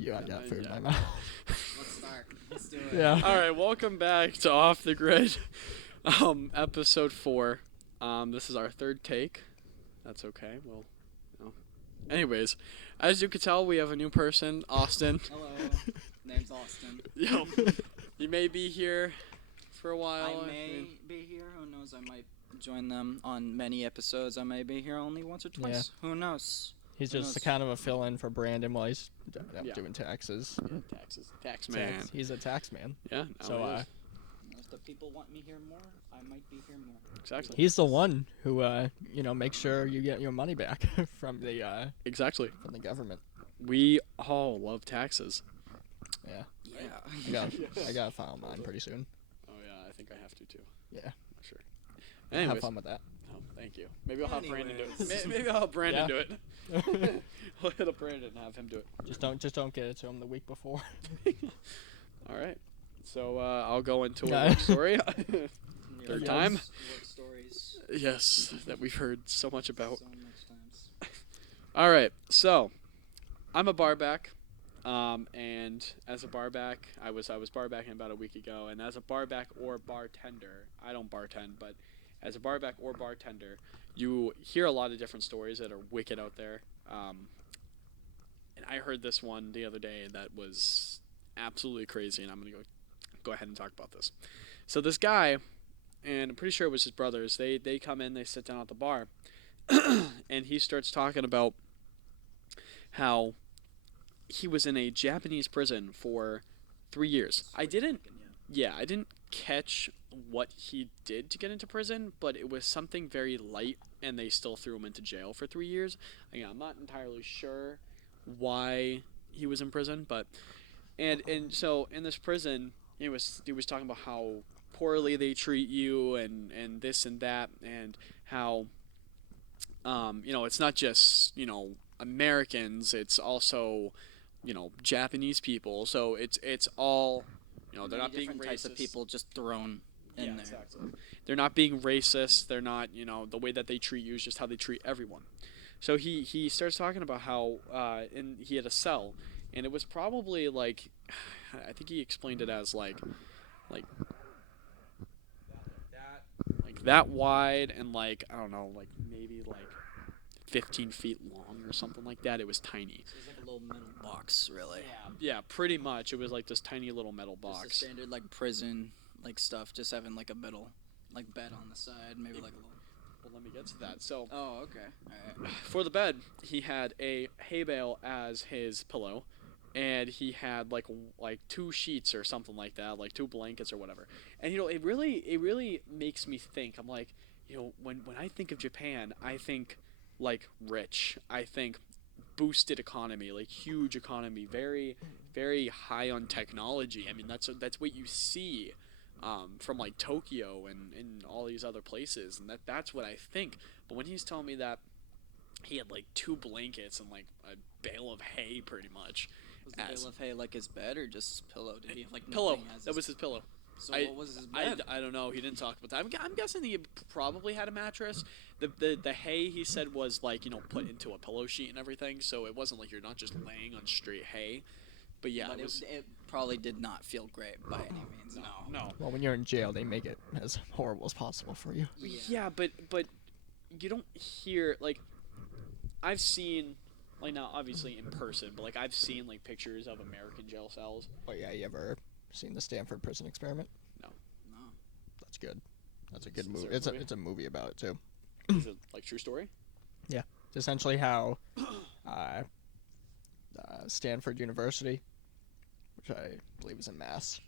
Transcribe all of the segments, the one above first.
Yeah, I got food in yeah. my mouth. Let's start. Let's do it. Yeah. All right, welcome back to Off the Grid, episode 4. This is our third take. That's okay. Well, no. Anyways, as you can tell, we have a new person, Austin. Hello. Name's Austin. Yo, you may be here for a while. I may be here. Who knows? I might join them on many episodes. I may be here only once or twice. Who knows? He's Who just knows? kind of a fill-in for Brandon while he's Yeah. doing taxes. Taxes, tax man. He's a tax man. Yeah. So he is. If the people want me here more, I might be here more. Exactly. he's the one who makes sure you get your money back from the Exactly. government. We all love taxes. Yeah. Yeah. I gotta file mine pretty soon. Oh yeah, I think I have to too. Yeah. Not sure. Have Anyways. fun with that. Oh, thank you. Maybe I'll have Brandon do it. Anyways. Maybe I'll have Brandon Yeah. do it. I'll hit up Brandon and have him do it. Just don't get it to him the week before. All right. So I'll go into Yeah. a work story. Your Third Yes. time. Work stories. Yes, that we've heard so much about. So much times. All right. So I'm a barback. And as a barback, I was barbacking about a week ago, and as a barback or bartender, I don't bartend, but as a barback or bartender, you hear a lot of different stories that are wicked out there. And I heard this one the other day that was absolutely crazy, and I'm gonna go ahead and talk about this. So this guy, and I'm pretty sure it was his brothers. They come in, they sit down at the bar, and he starts talking about how he was in a Japanese prison for 3 years. I didn't catch what he did to get into prison, but it was something very light, and they still threw him into jail for 3 years. Again, I'm not entirely sure why he was in prison, but and so in this prison, he was talking about how poorly they treat you and this and that, and how it's not just Americans, it's also Japanese people. So it's all they're not being different types of racist. people just thrown in Yeah, there. exactly. They're not being racist. They're not, the way that they treat you is just how they treat everyone. So he starts talking about how and he had a cell, and it was probably like, I think he explained it as like that wide, and like, I don't know, like maybe like 15 feet long or something like that. It was tiny. So it's like a little metal box, really. Yeah, pretty much. It was like this tiny little metal Just a box. standard like prison like stuff, just having like a metal like bed on the side, maybe like a little. Well, let me get to that. So Oh, okay. All right. for the bed, he had a hay bale as his pillow, and he had like 2 sheets or something like that, like 2 blankets or whatever. And it really makes me think. I'm like, when I think of Japan, I think like rich. I think boosted economy, like huge economy, very very high on technology. I mean, that's what you see from like Tokyo and all these other places, and that's what I think. But when he's telling me that he had like 2 blankets and like a bale of hay, pretty much. Was the bale of hay like his bed or just his pillow? Did he have like Pillow. nothing as That was his pillow. So I- what was his bed? I don't know. He didn't talk about that. I'm guessing he probably had a mattress. The hay, he said, was like put into a pillow sheet and everything, so it wasn't like you're not just laying on straight hay. But yeah, But it was. it probably did not feel great by any means. No. Well, when you're in jail, they make it as horrible as possible for you. Yeah, but you don't hear like I've seen like now obviously in person, but like I've seen like pictures of American jail cells. Oh yeah, you ever seen the Stanford Prison Experiment? No. That's good. That's a good Is movie. there a It's a movie? it's a movie about it too. Is it like true story? It's essentially how Stanford University, which I believe is in Mass,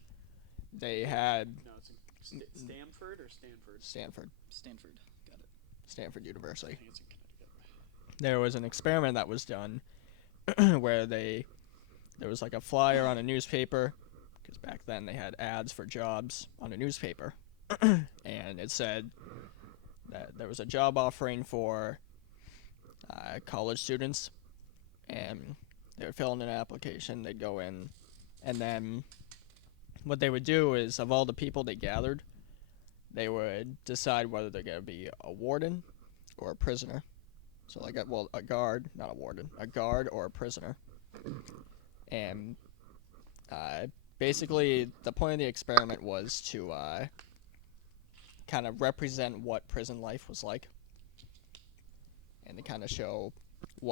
they had No, it's in Stanford or Stanford. Stanford Stanford. Got it. Stanford I University. think it's in Connecticut. There was an experiment that was done where there was like a flyer on a newspaper, because back then they had ads for jobs on a newspaper, and it said that there was a job offering for college students, and they would fill in an application. They'd go in, and then what they would do is, of all the people they gathered, they would decide whether they're going to be a warden or a prisoner. So like a guard, not a warden, a guard or a prisoner. and basically the point of the experiment was to kind of represent what prison life was like, and to kind of show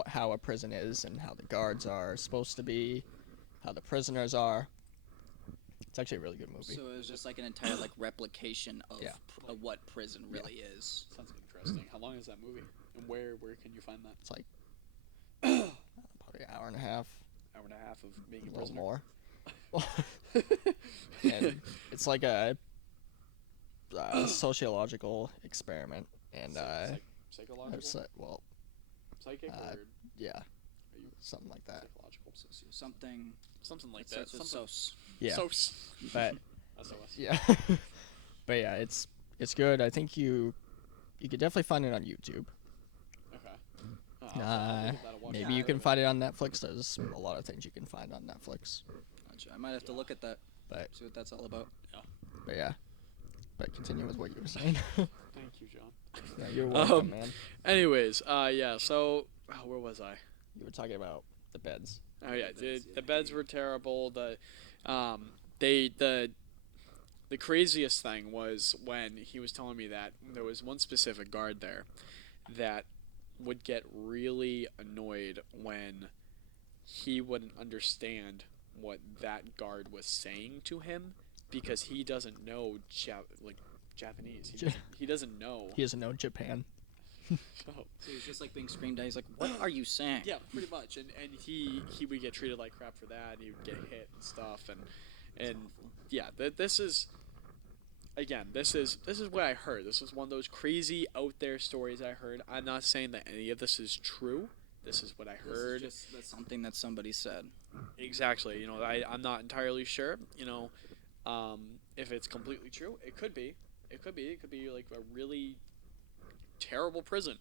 how a prison is and how the guards are supposed to be, how the prisoners are. It's actually a really good movie. So it was just like an entire like replication of, Yeah. of what prison really is. Sounds interesting. How long is that movie? And where can you find that? It's like probably an hour and a half, Hour and a half of being a a little prisoner. more. And it's like a sociological experiment, and Psychological? well, Psychic or yeah, are you something like that. psychological? Something Like that that. starts with Something. sos. Yeah, SOS. but SOS. yeah, but yeah, it's good. I think you could definitely find it on YouTube. Okay. I'll give that a watch. Maybe you can find it on Netflix. There's a lot of things you can find on Netflix. Gotcha. I might have to look at that. But- see what that's all about. But yeah, but continue with what you were saying. Thank you, John. Yeah, you're welcome, man. Anyways, yeah. So where was I? You were talking about the beds. Oh yeah, beds, the beds were terrible. The craziest thing was when he was telling me that there was one specific guard there that would get really annoyed when he wouldn't understand what that guard was saying to him because he doesn't know Japanese. He doesn't know. He doesn't know Japan. So, So he's just like being screamed at. He's like, "What are you saying?" yeah, pretty much. And he would get treated like crap for that. And he would get hit and stuff. And yeah, this is what I heard. This is one of those crazy out there stories I heard. I'm not saying that any of this is true. This is what I heard. That's something that somebody said. Exactly. I'm not entirely sure. If it's completely true, it could be. It could be like a really terrible prison.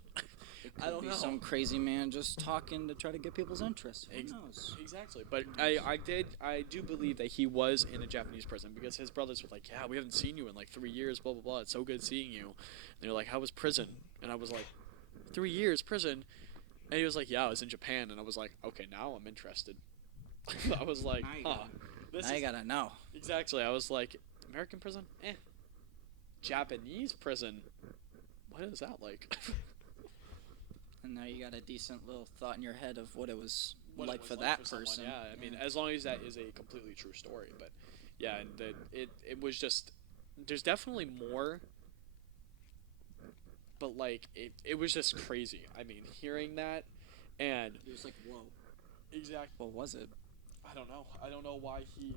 It I could don't be know. some crazy man just talking to try to get people's interest. Who Ex- knows? Exactly, but I do believe that he was in a Japanese prison because his brothers were like, yeah, we haven't seen you in like 3 years, blah blah blah. It's so good seeing you. And they're like, how was prison? And I was like, 3 years prison, and he was like, yeah, I was in Japan, and I was like, okay, now I'm interested. I was like, Now you huh, gotta- this Now you is gotta know. exactly. I was like, American prison, Japanese prison, what is that like? And now you got a decent little thought in your head of what it was What it like was for that someone, person. Yeah, I mean, as long as that is a completely true story. But yeah, and it was just there's definitely more, but like it was just crazy. I mean, hearing that and He was like, "Whoa, exact. what was it?" I don't know. I don't know why he.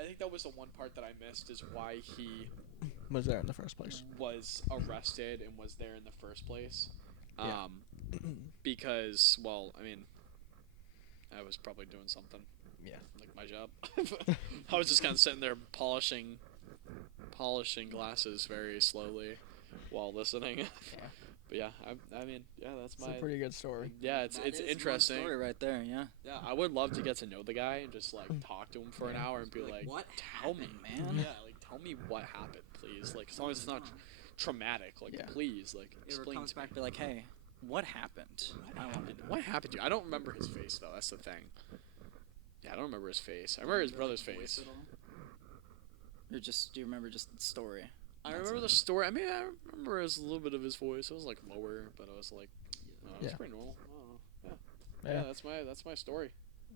I think that was the one part that I missed is why he Was there in the first place? was arrested and was there in the first place. Yeah. Because, well, I mean, I was probably doing something. Yeah. Like my job. I was just kind of sitting there polishing glasses very slowly while listening. Yeah. But yeah, I mean, yeah, that's It's my. a pretty good story. Yeah, it's That is one interesting. story right there. Yeah. Yeah, I would love to get to know the guy and just like talk to him for an Yeah. hour and be like, "What tell me, happened, man?" Yeah, like tell me what happened, please. Like as long as it's not traumatic, like Yeah. please, like It explain comes to me. back be like, "Hey, what happened?" I want to know. What happened to you? I don't remember his face though. That's the thing. Yeah, I don't remember his face. I remember his brother's face. Or just do you remember just the story? I That's remember it. the story. I mean, I remember a little bit of his voice. It was like lower, but I was like, oh, that's Yeah. pretty normal. Oh, yeah. Yeah. That's my story.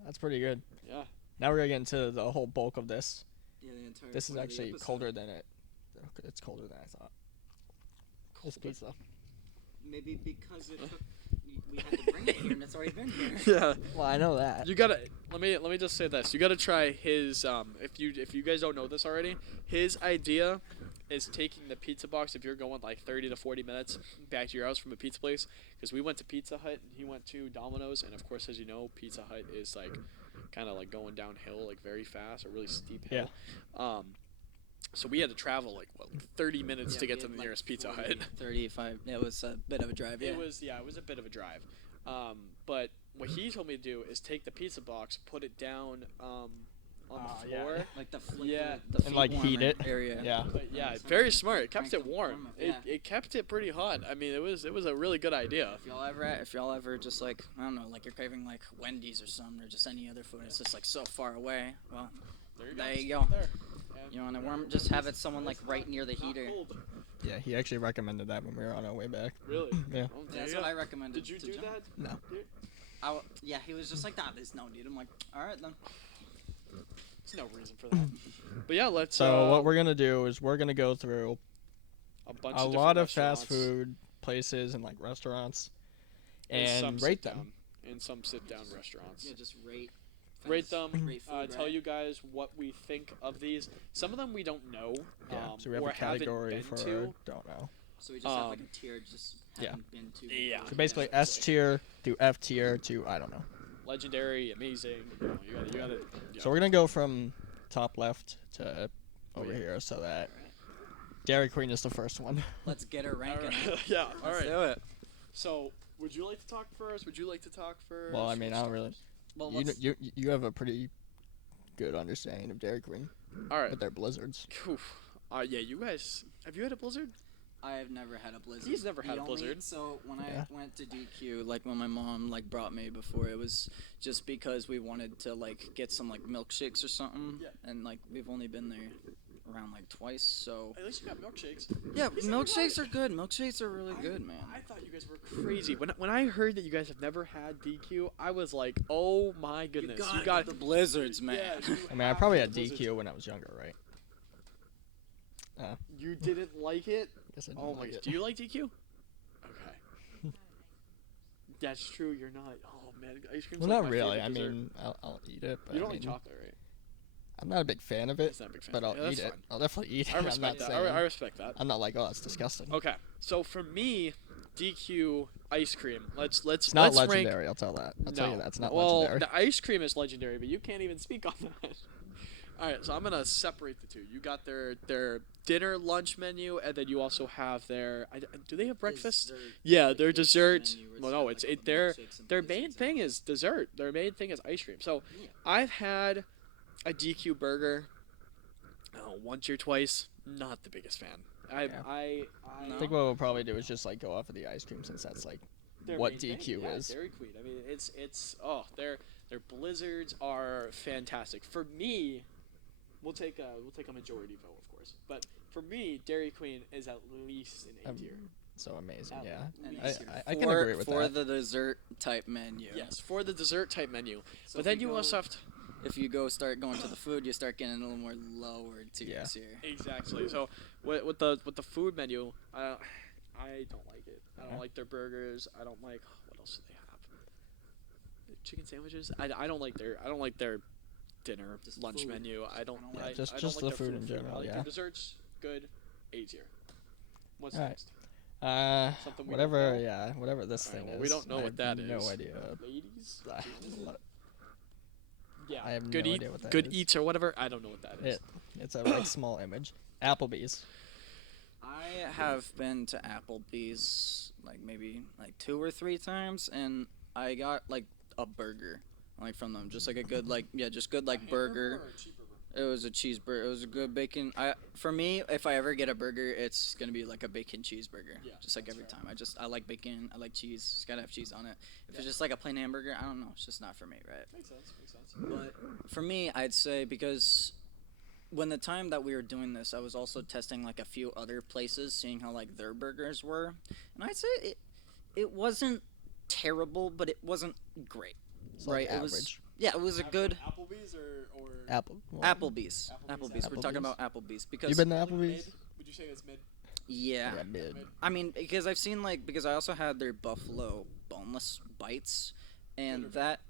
That's pretty good. Yeah. Now we're gonna get into the whole bulk of this. Yeah, the entire. This is point of the actually episode. colder than it. It's colder than I thought. This pizza. Maybe because it took. We had to bring it here, and it's already been here. Yeah. Well, I know that. You gotta let me just say this. You gotta try his if you guys don't know this already, his idea is taking the pizza box if you're going like 30 to 40 minutes back to your house from a pizza place because we went to Pizza Hut and he went to Domino's and of course as you know Pizza Hut is like kind of like going downhill like very fast, a really steep hill. So we had to travel like 30 minutes Yeah, to we get to had, the like, nearest Pizza 40, Hut. 35. It was a bit of a drive. Yeah. It was a bit of a drive. But what he told me to do is take the pizza box, put it down on the yeah. floor. Like the flip, Yeah. the And, feet like, heat warmer it. area. Yeah. But yeah, Sometimes very you smart. It crank kept it the warm. warm up, It, yeah. it kept it pretty hot. I mean, it was a really good idea. If y'all ever just like, I don't know, like you're craving like Wendy's or something, or just any other food, it's just like so far away. Well, There you Just go. right there. And you want to warm, just have it someone like right near the not heater. cold. Yeah, he actually recommended that when we were on our way back. Really? Yeah. Oh, Yeah, there that's you what go. I recommended. Did you to do John. that? No. Yeah, he was just like, nah, there's no need. I'm like, all right then. There's no reason for that. But yeah, let's. So what we're gonna do is we're gonna go through a bunch a of lot of different fast restaurants food places and like restaurants, some and rate them. sit-down- and some sit-down restaurants. Yeah, just rate. Rate them. Rate food, Tell right? you guys what we think of these. Some of them we don't know. Yeah. So we have or a category haven't for been to. don't know. So we just have like Um, a tier, just yeah. haven't been to. Yeah. before. So basically Yeah. S tier to F tier to I don't know. Legendary, amazing. You gotta. Yeah. So we're gonna go from top left to over yeah. here, so that Dairy Queen is the first one. Let's get her All ranking. right. Yeah. All Let's right. do it. So, would you like to talk first? Would you like to talk first? Well, I mean, I don't really. Well, You, let's, you have a pretty good understanding of Dairy Queen All right. with their blizzards. Oof. Yeah, you guys. Have you had a Blizzard? I have never had a Blizzard. He's never had The a only- Blizzard. So when Yeah. I went to DQ, like when my mom like brought me before, it was just because we wanted to like get some like milkshakes or something. Yeah. And like we've only been there around like twice, so At least you got milkshakes. yeah, He's never had milkshakes it. are good. Milkshakes are really good, man. I thought you guys were crazy. When I heard that you guys have never had DQ, I was like, oh my goodness, you got the Blizzards, man. Yeah, you I mean, I have probably to had get Blizzards. DQ when I was younger, right? You didn't like it? Guess I didn't Oh my like gosh. it. Do you like DQ? Okay. That's true. You're not. Oh man, ice cream's Well, like not my really. favorite I dessert. mean, I'll eat it. But You don't I like mean, chocolate, right? I'm not a big fan of it, He's not a big fan. but I'll Yeah, eat that's it. fine. I'll definitely eat it. I I'm respect not that. saying. I respect that. I'm not like, oh, it's disgusting. Okay, so for me, DQ ice cream. Let's It's not let's rank. legendary. I'll tell that. I'll tell you No. that. It's not well, legendary. the ice cream is legendary, but you can't even speak on that. All right, so I'm gonna separate the two. You got their dinner lunch menu, and then you also have their. Do they have breakfast? Yeah, their dessert. Well, no, it's their main thing is dessert. Their main thing is ice cream. So, Yeah. I've had a DQ burger. Once or twice. Not the biggest fan. Yeah. I I think what we'll probably do is just like go off of the ice cream since that's like their what main thing, DQ yeah, is. Dairy Queen. I mean, it's their blizzards are fantastic. For me, we'll take a majority vote, of course. But for me, Dairy Queen is at least an A Um, tier. so amazing. At Yeah, least. I can agree with for that. the dessert type menu. Yes, for the dessert type menu. So But if then you you go- also have to If you start going to the food, you start getting a little more lower tiers here. exactly. So with the food menu, I don't like it. I don't Yeah. like their burgers. I don't like what else do they have? Chicken sandwiches. I don't like their dinner Just lunch food. menu. I don't Yeah, like just I don't like the their food in general, I like yeah. their desserts. Good. A tier. What's Alright. next? Something we don't Whatever. know? Yeah, whatever this Alright, thing well, is. we don't know I what that have No is. idea. Ladies. Ah, Yeah. I have good no eat, idea what that good is. eats or whatever. I don't know what that is. It's a like small image. Applebee's. I have been to Applebee's like maybe like 2 or 3 times, and I got like a burger like from them, just like a good just good like burger. It was a cheeseburger. It was a good bacon. For me, if I ever get a burger, it's gonna be like a bacon cheeseburger. Yeah, just like that's every fair. time. I like bacon. I like cheese. It's gotta have cheese on it. If Yeah. it's just like a plain hamburger, I don't know. It's just not for me, right? Makes sense. Makes sense. But for me, I'd say because when the time that we were doing this, I was also testing like a few other places, seeing how like their burgers were, and I'd say it wasn't terrible, but it wasn't great. It's like Right, it average. was- Yeah, it was a good Applebee's or Apple. well, Applebee's. Applebee's. We're talking Applebee's. about Applebee's because You been to Mid? Applebee's? Would you say it's mid? yeah. Yeah, mid. I mean, because I've seen because I also had their buffalo boneless bites, and Good or that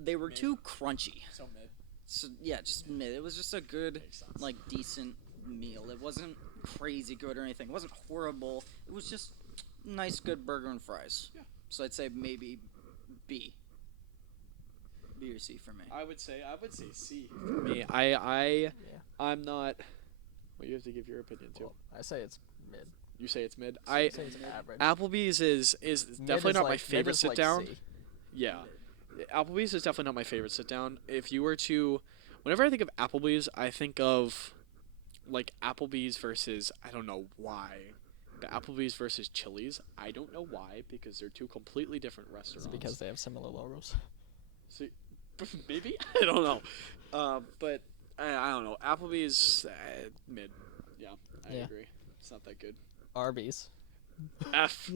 they were Mid? too crunchy. So mid. So yeah, just mid. It was just a good, Makes sense. like decent meal. It wasn't crazy good or anything. It wasn't horrible. It was just nice, good burger and fries. Yeah. So I'd say maybe B. B or C for me. I would say C for me. I'm not. Well, you have to give your opinion too. Well, I say it's mid. You say it's mid. I say it's average. Applebee's is Mid definitely is not like- my mid favorite is sit like down. C. Yeah, Applebee's is definitely not my favorite sit down. If you were to, whenever I think of Applebee's, I think of like Applebee's versus, I don't know why, but Applebee's versus Chili's. I don't know why, because they're two completely different restaurants. It's because they have similar logos. So, maybe? I don't know. But I don't know. Applebee's mid. Yeah, I agree. It's not that good. Arby's. F.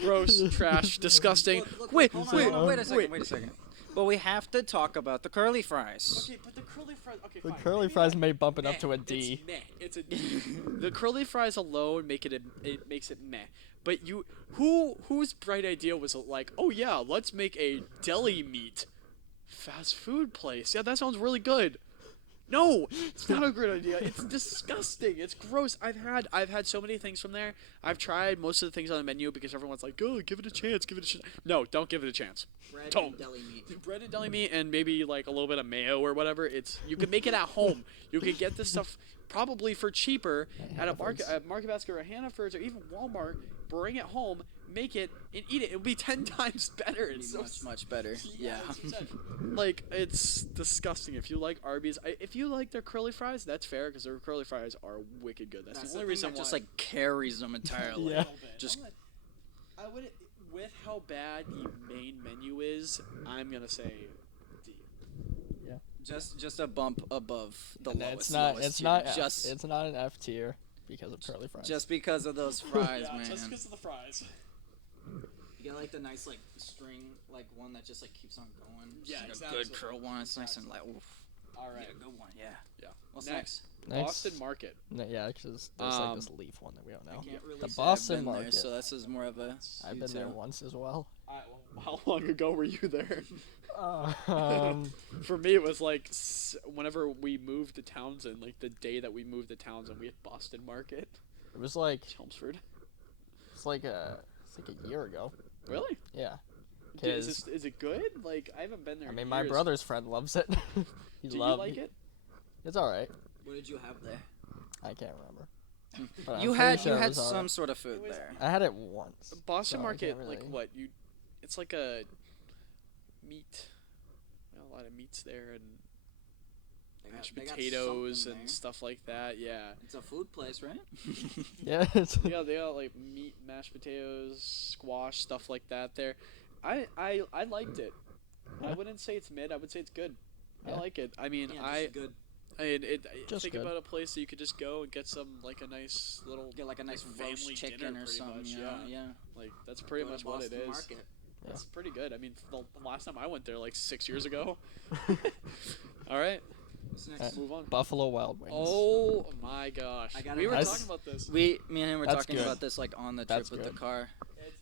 Gross, trash, disgusting. Wait a second. But we have to talk about the curly fries. Okay, but the curly fries. Okay, The fine. curly fries may bump it up to a It's D. meh. It's a D. The curly fries alone it makes it meh. But whose bright idea was it like, oh yeah, let's make a deli meat fast food place. Yeah, that sounds really good. No, it's not a great idea. It's disgusting. It's gross. I've had so many things from there. I've tried most of the things on the menu because everyone's like, "Oh, give it a chance. Give it a chance." No, don't give it a chance. Bread Don't. and deli meat. Bread and deli meat and maybe like a little bit of mayo or whatever. You can make it at home. You can get this stuff probably for cheaper at a Market Basket or a Hannaford's or even Walmart. Bring it home, make it, and eat it. It'll be 10 times better. It's so much better. Yeah. Like, it's disgusting. If you like Arby's, if you like their curly fries, that's fair because their curly fries are wicked good. That's the only reason why. Just like carries them entirely. Yeah. Just I would, with how bad the main menu is, I'm gonna say D. just a bump above the And lowest. it's not. lowest It's tier. not. just It's not an F tier because of curly fries. just because of those fries, man. Just because of the fries. You get like the nice like string, like one that just like keeps on going. Yeah, Just like exactly. a good curl one. It's nice and like oof. All right. Yeah, good one. Yeah. Yeah. What's Next. Next. Boston Market. Yeah, because there's like this leaf one that we don't know. I can't really The say Boston I've been there, Market. so this is more of a. I've you been there two. once as well. How long ago were you there? Um, For me, it was like whenever we moved to Townsend, like the day that we moved to Townsend, we had Boston Market, it was like Chelmsford. it's like a year ago. Really? Yeah. Is it good? Like I haven't been there. I mean, in my years. brother's friend loves it. Do you like it? It's all right. What did you have there? I can't remember. But I'm You pretty had sure you it had was all some right. sort of food It was- there. I had it once. Boston so I Market, can't like really- what you? It's like a meat. A lot of meats there and mashed potatoes and stuff like that. Yeah. It's a food place, right? Yeah. It's, Yeah, they got like meat, mashed potatoes, squash, stuff like that there. I liked it. I wouldn't say it's mid. I would say it's good. Yeah. I like it. I mean, good. Think good. about a place that you could just go and get some like a nice little Get like a nice roast family chicken dinner, or pretty something. much, You know? yeah. Yeah. like that's pretty Go to much what it Boston is. Market. Yeah. It's pretty good. I mean, the last time I went there like 6 years ago. All right, What's next? let's move on. Buffalo Wild Wings. Oh my gosh, I got we it. were That's- talking about this. Me and him were That's talking good. about this like on the trip That's with the good. car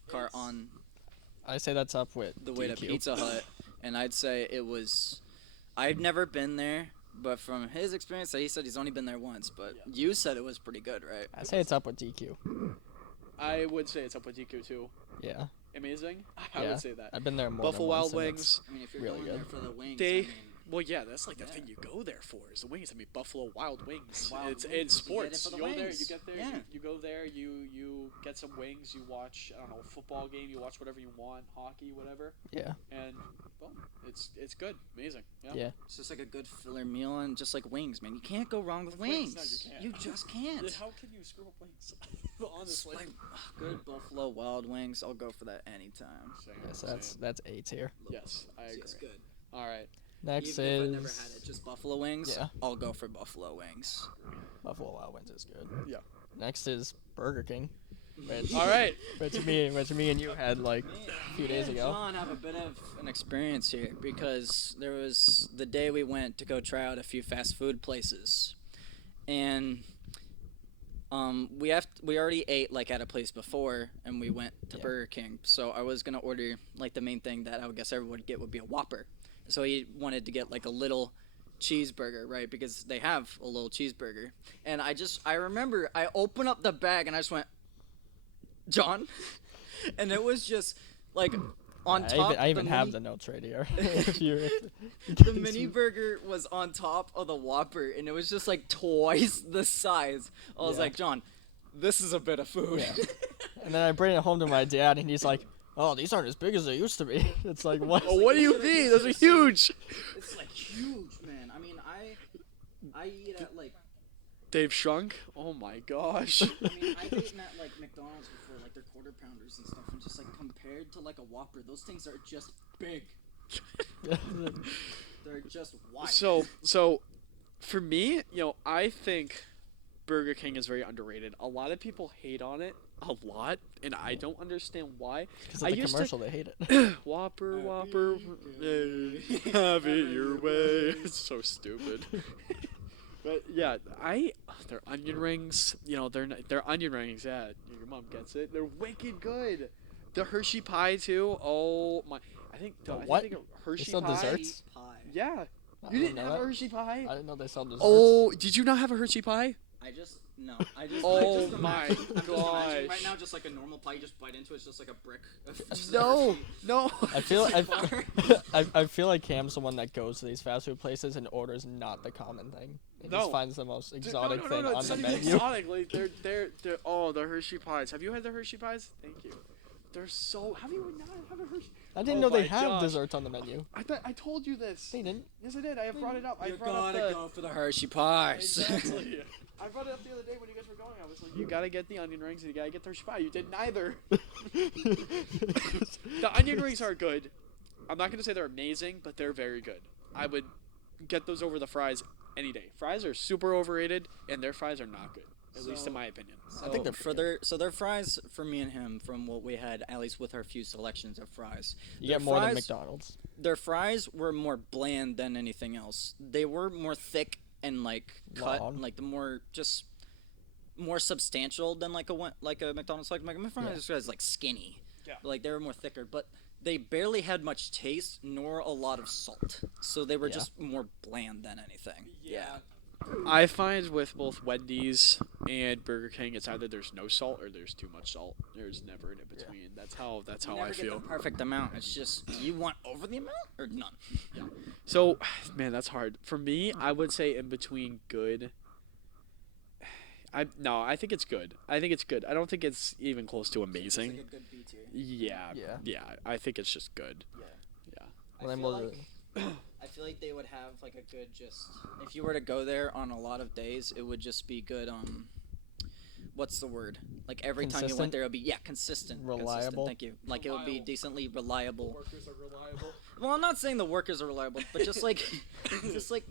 It's- on I say that's up with the way to DQ. Pizza Hut, and I'd say it was. I've never been there, but from his experience, he said he's only been there once. But you said it was pretty good, right? I say it's up with DQ. I would say it's up with DQ too. Yeah. Amazing. I Yeah. would say that. I've been there more Buffalo than Wild once, and Wings. I mean, if you're Really going good. there for the wings, They- I mean, Well, yeah, that's like the Yeah. thing you go there for is the wings. I mean, Buffalo Wild Wings. Wild it's Wings, you get it sports. for the You go there, wings. you get there, Yeah. you go there, you get some wings. You watch, I don't know, a football game. You watch whatever you want, hockey, whatever, Yeah. and boom, it's good, amazing. Yeah. Yeah. it's just like a good filler meal and just like wings, man. You can't go wrong with Wings, wings. no, you can't. just can't. How can you screw up wings? It's Honestly. like good Buffalo Wild Wings. I'll go for that anytime. Same, Yeah, so same. that's A tier. Yes, I agree. It's good. All right. Next Even if is I've never had it, just buffalo wings. Yeah. I'll go for buffalo wings. Buffalo Wild Wings is good. Yeah. Next is Burger King. Which, All right. which me and you had like a few days ago. John have a bit of an experience here because there was the day we went to go try out a few fast food places, and we already ate like at a place before, and we went to Yeah. Burger King. So I was gonna order like the main thing that I would guess everyone would get would be a Whopper. So he wanted to get like a little cheeseburger, right? Because they have a little cheeseburger. And I remember I opened up the bag and I just went, John, and it was just like on top. I even the have mini- the notes right here. If you- the mini burger was on top of the Whopper, and it was just like twice the size. I was Yeah. like, John, this is a bit of food. Yeah. And then I bring it home to my dad, and he's like, "Oh, these aren't as big as they used to be." It's like, what? Oh, what do you mean? Those are huge. It's like huge, man. I mean, I eat at like. Dave Shrunk? Oh my gosh. I mean, I've eaten at like McDonald's before, like their quarter pounders and stuff, and just like compared to like a Whopper, those things are just big. They're just wide. So, for me, I think Burger King is very underrated. A lot of people hate on it a lot, and I don't understand why. Because of the commercial, they hate it. Whopper, have it your way. It's so stupid. But yeah, their onion rings, they're onion rings. Yeah, your mom gets it. They're wicked good. The Hershey pie too. Oh my! I think what? They Hershey They sell pie. desserts? Yeah. I You didn't know have a that. Hershey pie? I didn't know they sell desserts. Oh, did you not have a Hershey pie? No. Oh I just my I'm just imagining gosh. right now, just like a normal pie, you just bite into it, it's just like a brick. No. I feel like Cam's the one that goes to these fast food places and orders not the common thing. He No. just finds the most exotic no, thing on it's the not even menu. exotic. Like they're the Hershey pies. Have you had the Hershey pies? Thank you. They're so. How do you not have a Hershey? I didn't Oh know they my have gosh. desserts on the menu. I told you this. They didn't. Yes, I did. I have brought it up. I You brought up gotta the. go for the Hershey pies. Exactly. I brought it up the other day when you guys were going. I was like, you gotta get the onion rings and you gotta get the Hershey pie. You did neither. The onion rings are good. I'm not gonna say they're amazing, but they're very good. I would get those over the fries any day. Fries are super overrated, and their fries are not good, at least in my opinion. I think they're for their fries for me and him, from what we had, at least with our few selections of fries. You their get more than fries- McDonald's. Their fries were more bland than anything else. They were more thick and like cut, Long. like the more substantial than like a McDonald's. Like my fries was like skinny. Yeah. Like they were more thicker, but they barely had much taste nor a lot of salt. So they were Yeah. just more bland than anything. Yeah. I find with both Wendy's and Burger King, it's either there's no salt or there's too much salt. There's never an in between. That's how You I never feel. get the perfect amount. It's just you want over the amount or none. So, man, that's hard. For me, I would say in between good. I think it's good. I think it's good. I don't think it's even close to amazing. It's like a good B tier. Yeah. I think it's just good. Yeah. Well, then I feel like they would have like a good if you were to go there on a lot of days, it would just be good what's the word? Like every time you Consistent? went there, it would be consistent. Consistent, Reliable? thank you. Like it would be Reliable. decently reliable. Workers are reliable. Well, I'm not saying the workers are reliable, but just like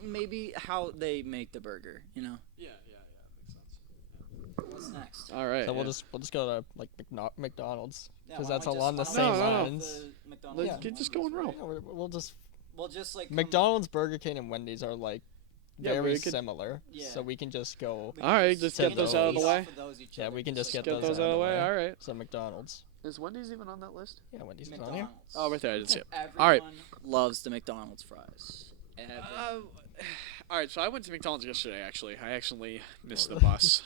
maybe how they make the burger, Yeah, makes sense. What's next? All right. So we'll just go to like McDonald's Yeah, because why that's don't we along the just- same No, no, no. lines. The McDonald's Let's one. just go in row. Yeah, we'll just Well, just like McDonald's, Burger King, and Wendy's are like Yeah, very we could- similar. Yeah. So we can just go. All right, let's get we those can out of the base way. off of those each Yeah, other, we can just like get Get those those out of the way. All right. So McDonald's. Is Wendy's even on that list? Yeah, Wendy's is on here. McDonald's. Oh, right there. I didn't see it. Everyone All right. loves the McDonald's fries. All right, so I went to McDonald's yesterday. Actually, I actually missed the bus.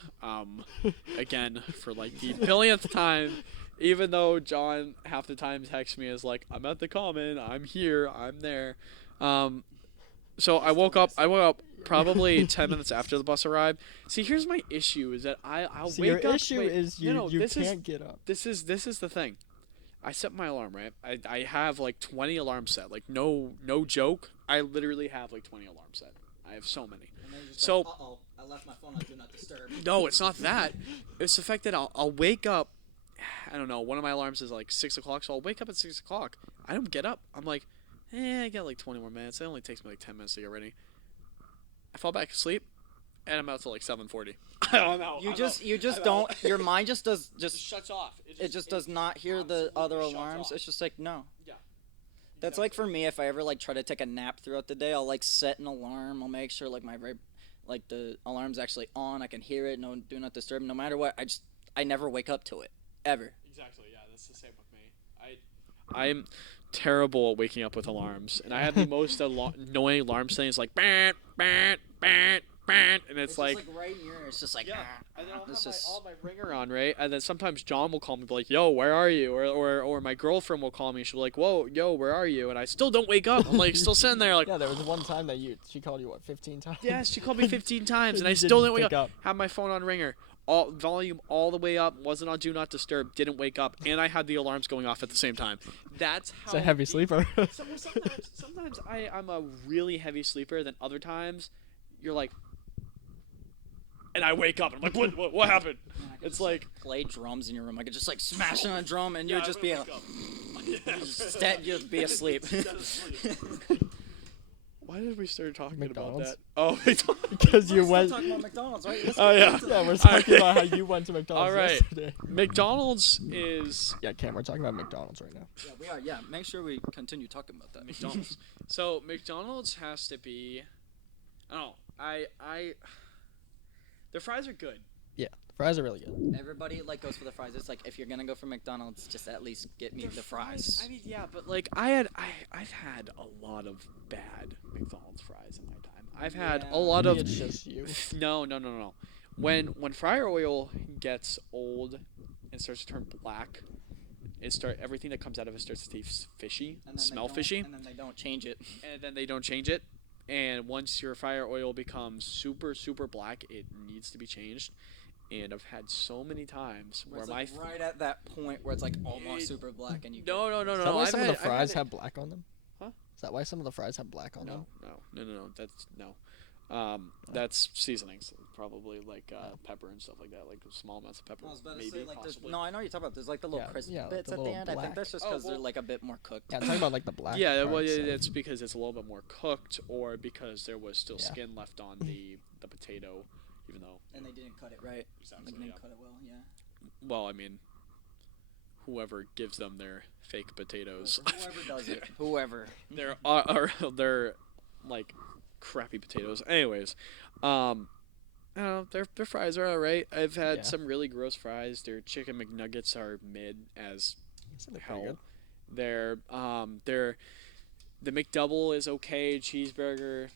Again for like the billionth time. Even though John half the time texts me as like, "I'm at the Common. I'm here. I'm there." So I woke up probably 10 minutes after the bus arrived. See, here's my issue: is that I'll So wake your up. issue wait, is no, you this can't get up. This is the thing. I set my alarm, right? I have like 20 alarms set. Like no joke. I literally have like 20 alarms set. I have so many. So- uh-oh, I left my phone on Do Not Disturb. No, it's not that. It's the fact that I'll wake up. I don't know. One of my alarms is like 6 o'clock, so I'll wake up at 6 o'clock. I don't get up. I'm like, I got like 20 more minutes. It only takes me like 10 minutes to get ready. I fall back asleep, and I'm out till like 7:40. I'm out. You I'm just out. don't. Your mind just does It just shuts off. it just does not hear the other absolutely shuts alarms. off. It's just like no. Yeah. That's like for me. If I ever like try to take a nap throughout the day, I'll like set an alarm. I'll make sure like like the alarm's actually on. I can hear it. No, Do Not Disturb. No matter what, I never wake up to it ever. Exactly. Yeah, that's the same with me. I'm terrible at waking up with alarms, and I have the most annoying alarm things like bang, bang, bang, bang, and it's like. just like right near. It's just like Yeah, and then I'll it's have just all my ringer on, right? And then sometimes John will call me, be like, "Yo, where are you?" Or my girlfriend will call me. She'll be like, "Whoa, yo, where are you?" And I still don't wake up. I'm like still sitting there, like, Yeah, there was one time that she called you 15 times. yeah, she called me 15 times, and You I still didn't didn't wake pick up. up. Had my phone on ringer, all volume all the way up, wasn't on Do Not Disturb, didn't wake up, and I had the alarms going off at the same time. That's how. It's a heavy sleeper. Sometimes I'm a really heavy sleeper. Then other times, you're like, and I wake up and I'm like, what happened? Man, I could It's just, like play drums in your room. I could just like smash on a drum and you'd just be you'd be asleep. Why did we start talking McDonald's? about that? Oh, McDonald's. Because you We're went. still talking about McDonald's, right? Let's Oh, get yeah. back to Yeah, that. we're talking about how you went to McDonald's All right. yesterday. McDonald's is Yeah, Cam, we're talking about McDonald's right now. Yeah, we are. Yeah, make sure we continue talking about that. McDonald's. So McDonald's has to be. I don't know. Their fries are good. Yeah, the fries are really good. Everybody like goes for the fries. It's like if you're gonna go for McDonald's, just at least get me the fries. I mean, yeah, but like I've had a lot of bad McDonald's fries in my time. I've had Yeah. a lot Maybe of it's just you. no. When fryer oil gets old and starts to turn black, everything that comes out of it starts to taste fishy, And then smell they don't- fishy, And then they don't change it. and then they don't change it. And once your fryer oil becomes super black, it needs to be changed. And I've had so many times Where where it's my like right at that point where it's like almost It- super black and you. no. Is that why I've some of had- the I've had fries it- have black on them? Huh? Is that why some of the fries have black on them? No. That's no. That's seasonings, probably like pepper and stuff like that, like small amounts of pepper. I was about to maybe say like there's possibly. no, I know what you're talking about. There's like the little Yeah, crisp yeah, like bits the at the little end. I think black. that's just Oh, because they're well- like a bit more cooked. Yeah, I'm talking about like the black. Yeah, well, parts, it's because it's a little bit more cooked, or because there was still Yeah. skin left on the potato, even though. And they didn't cut it right. Exactly, Like, they yeah. didn't cut it well. Yeah. Well, I mean, whoever gives them their fake potatoes, Whoever does it. Whoever. they're like crappy potatoes. Anyways, I don't know, their fries are alright. I've had Yeah. some really gross fries. Their chicken McNuggets are mid as They're pretty hell. good. Their the McDouble is okay. Cheeseburger,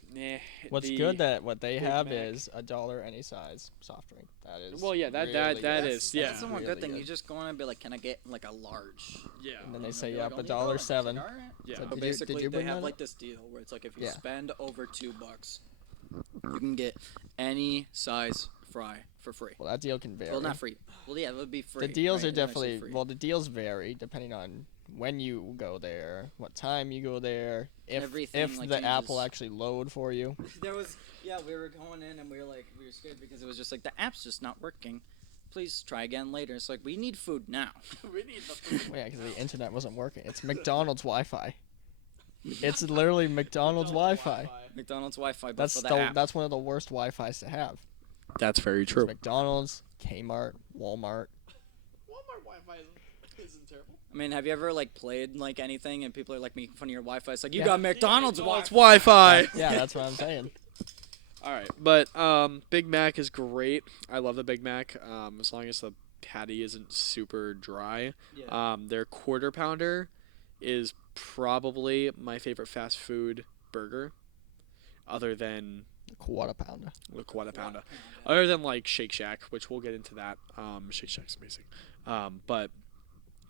What's good that what they Big have Mac. is $1 any size soft drink. That is. Well, yeah, that really that good. is yeah. That's the one Really good thing. good. You just go in and be like, can I get like a large? Yeah. And then they And say, they'll yep, be like, "Only $1." $1.07. Like, alright. Yeah. So But did you basically, bring they have that like up? this deal where it's like if you Yeah. spend over $2, you can get any size fry for free. Well, that deal can vary. Well, not free. Well, yeah, it would be free. The deals right? are It would actually definitely free. well. The deals vary depending on when you go there, what time you go there, if Everything, like, the app will changes. actually load for you. There was, yeah, we were going in and we were scared because it was just like the app's just not working. Please try again later. It's like we need food now. We need the food. Well, yeah, because the internet wasn't working. It's McDonald's Wi-Fi. It's literally McDonald's Wi-Fi. McDonald's Wi-Fi, but That's for the app. that's one of the worst Wi-Fi's to have. That's very It's true. McDonald's, Kmart, Walmart. Walmart Wi-Fi isn't terrible. I mean, have you ever like played like anything and people are like making fun of your Wi-Fi? It's like you Yeah. got McDonald's It's Wi-Fi. Wi-Fi. Yeah, that's what I'm saying. All right, but Big Mac is great. I love the Big Mac. As long as the patty isn't super dry. Yeah. Their quarter pounder is probably my favorite fast food burger, other than Quarter pounder. the quarter pounder. Other than like Shake Shack, which we'll get into that. Shake Shack's amazing. But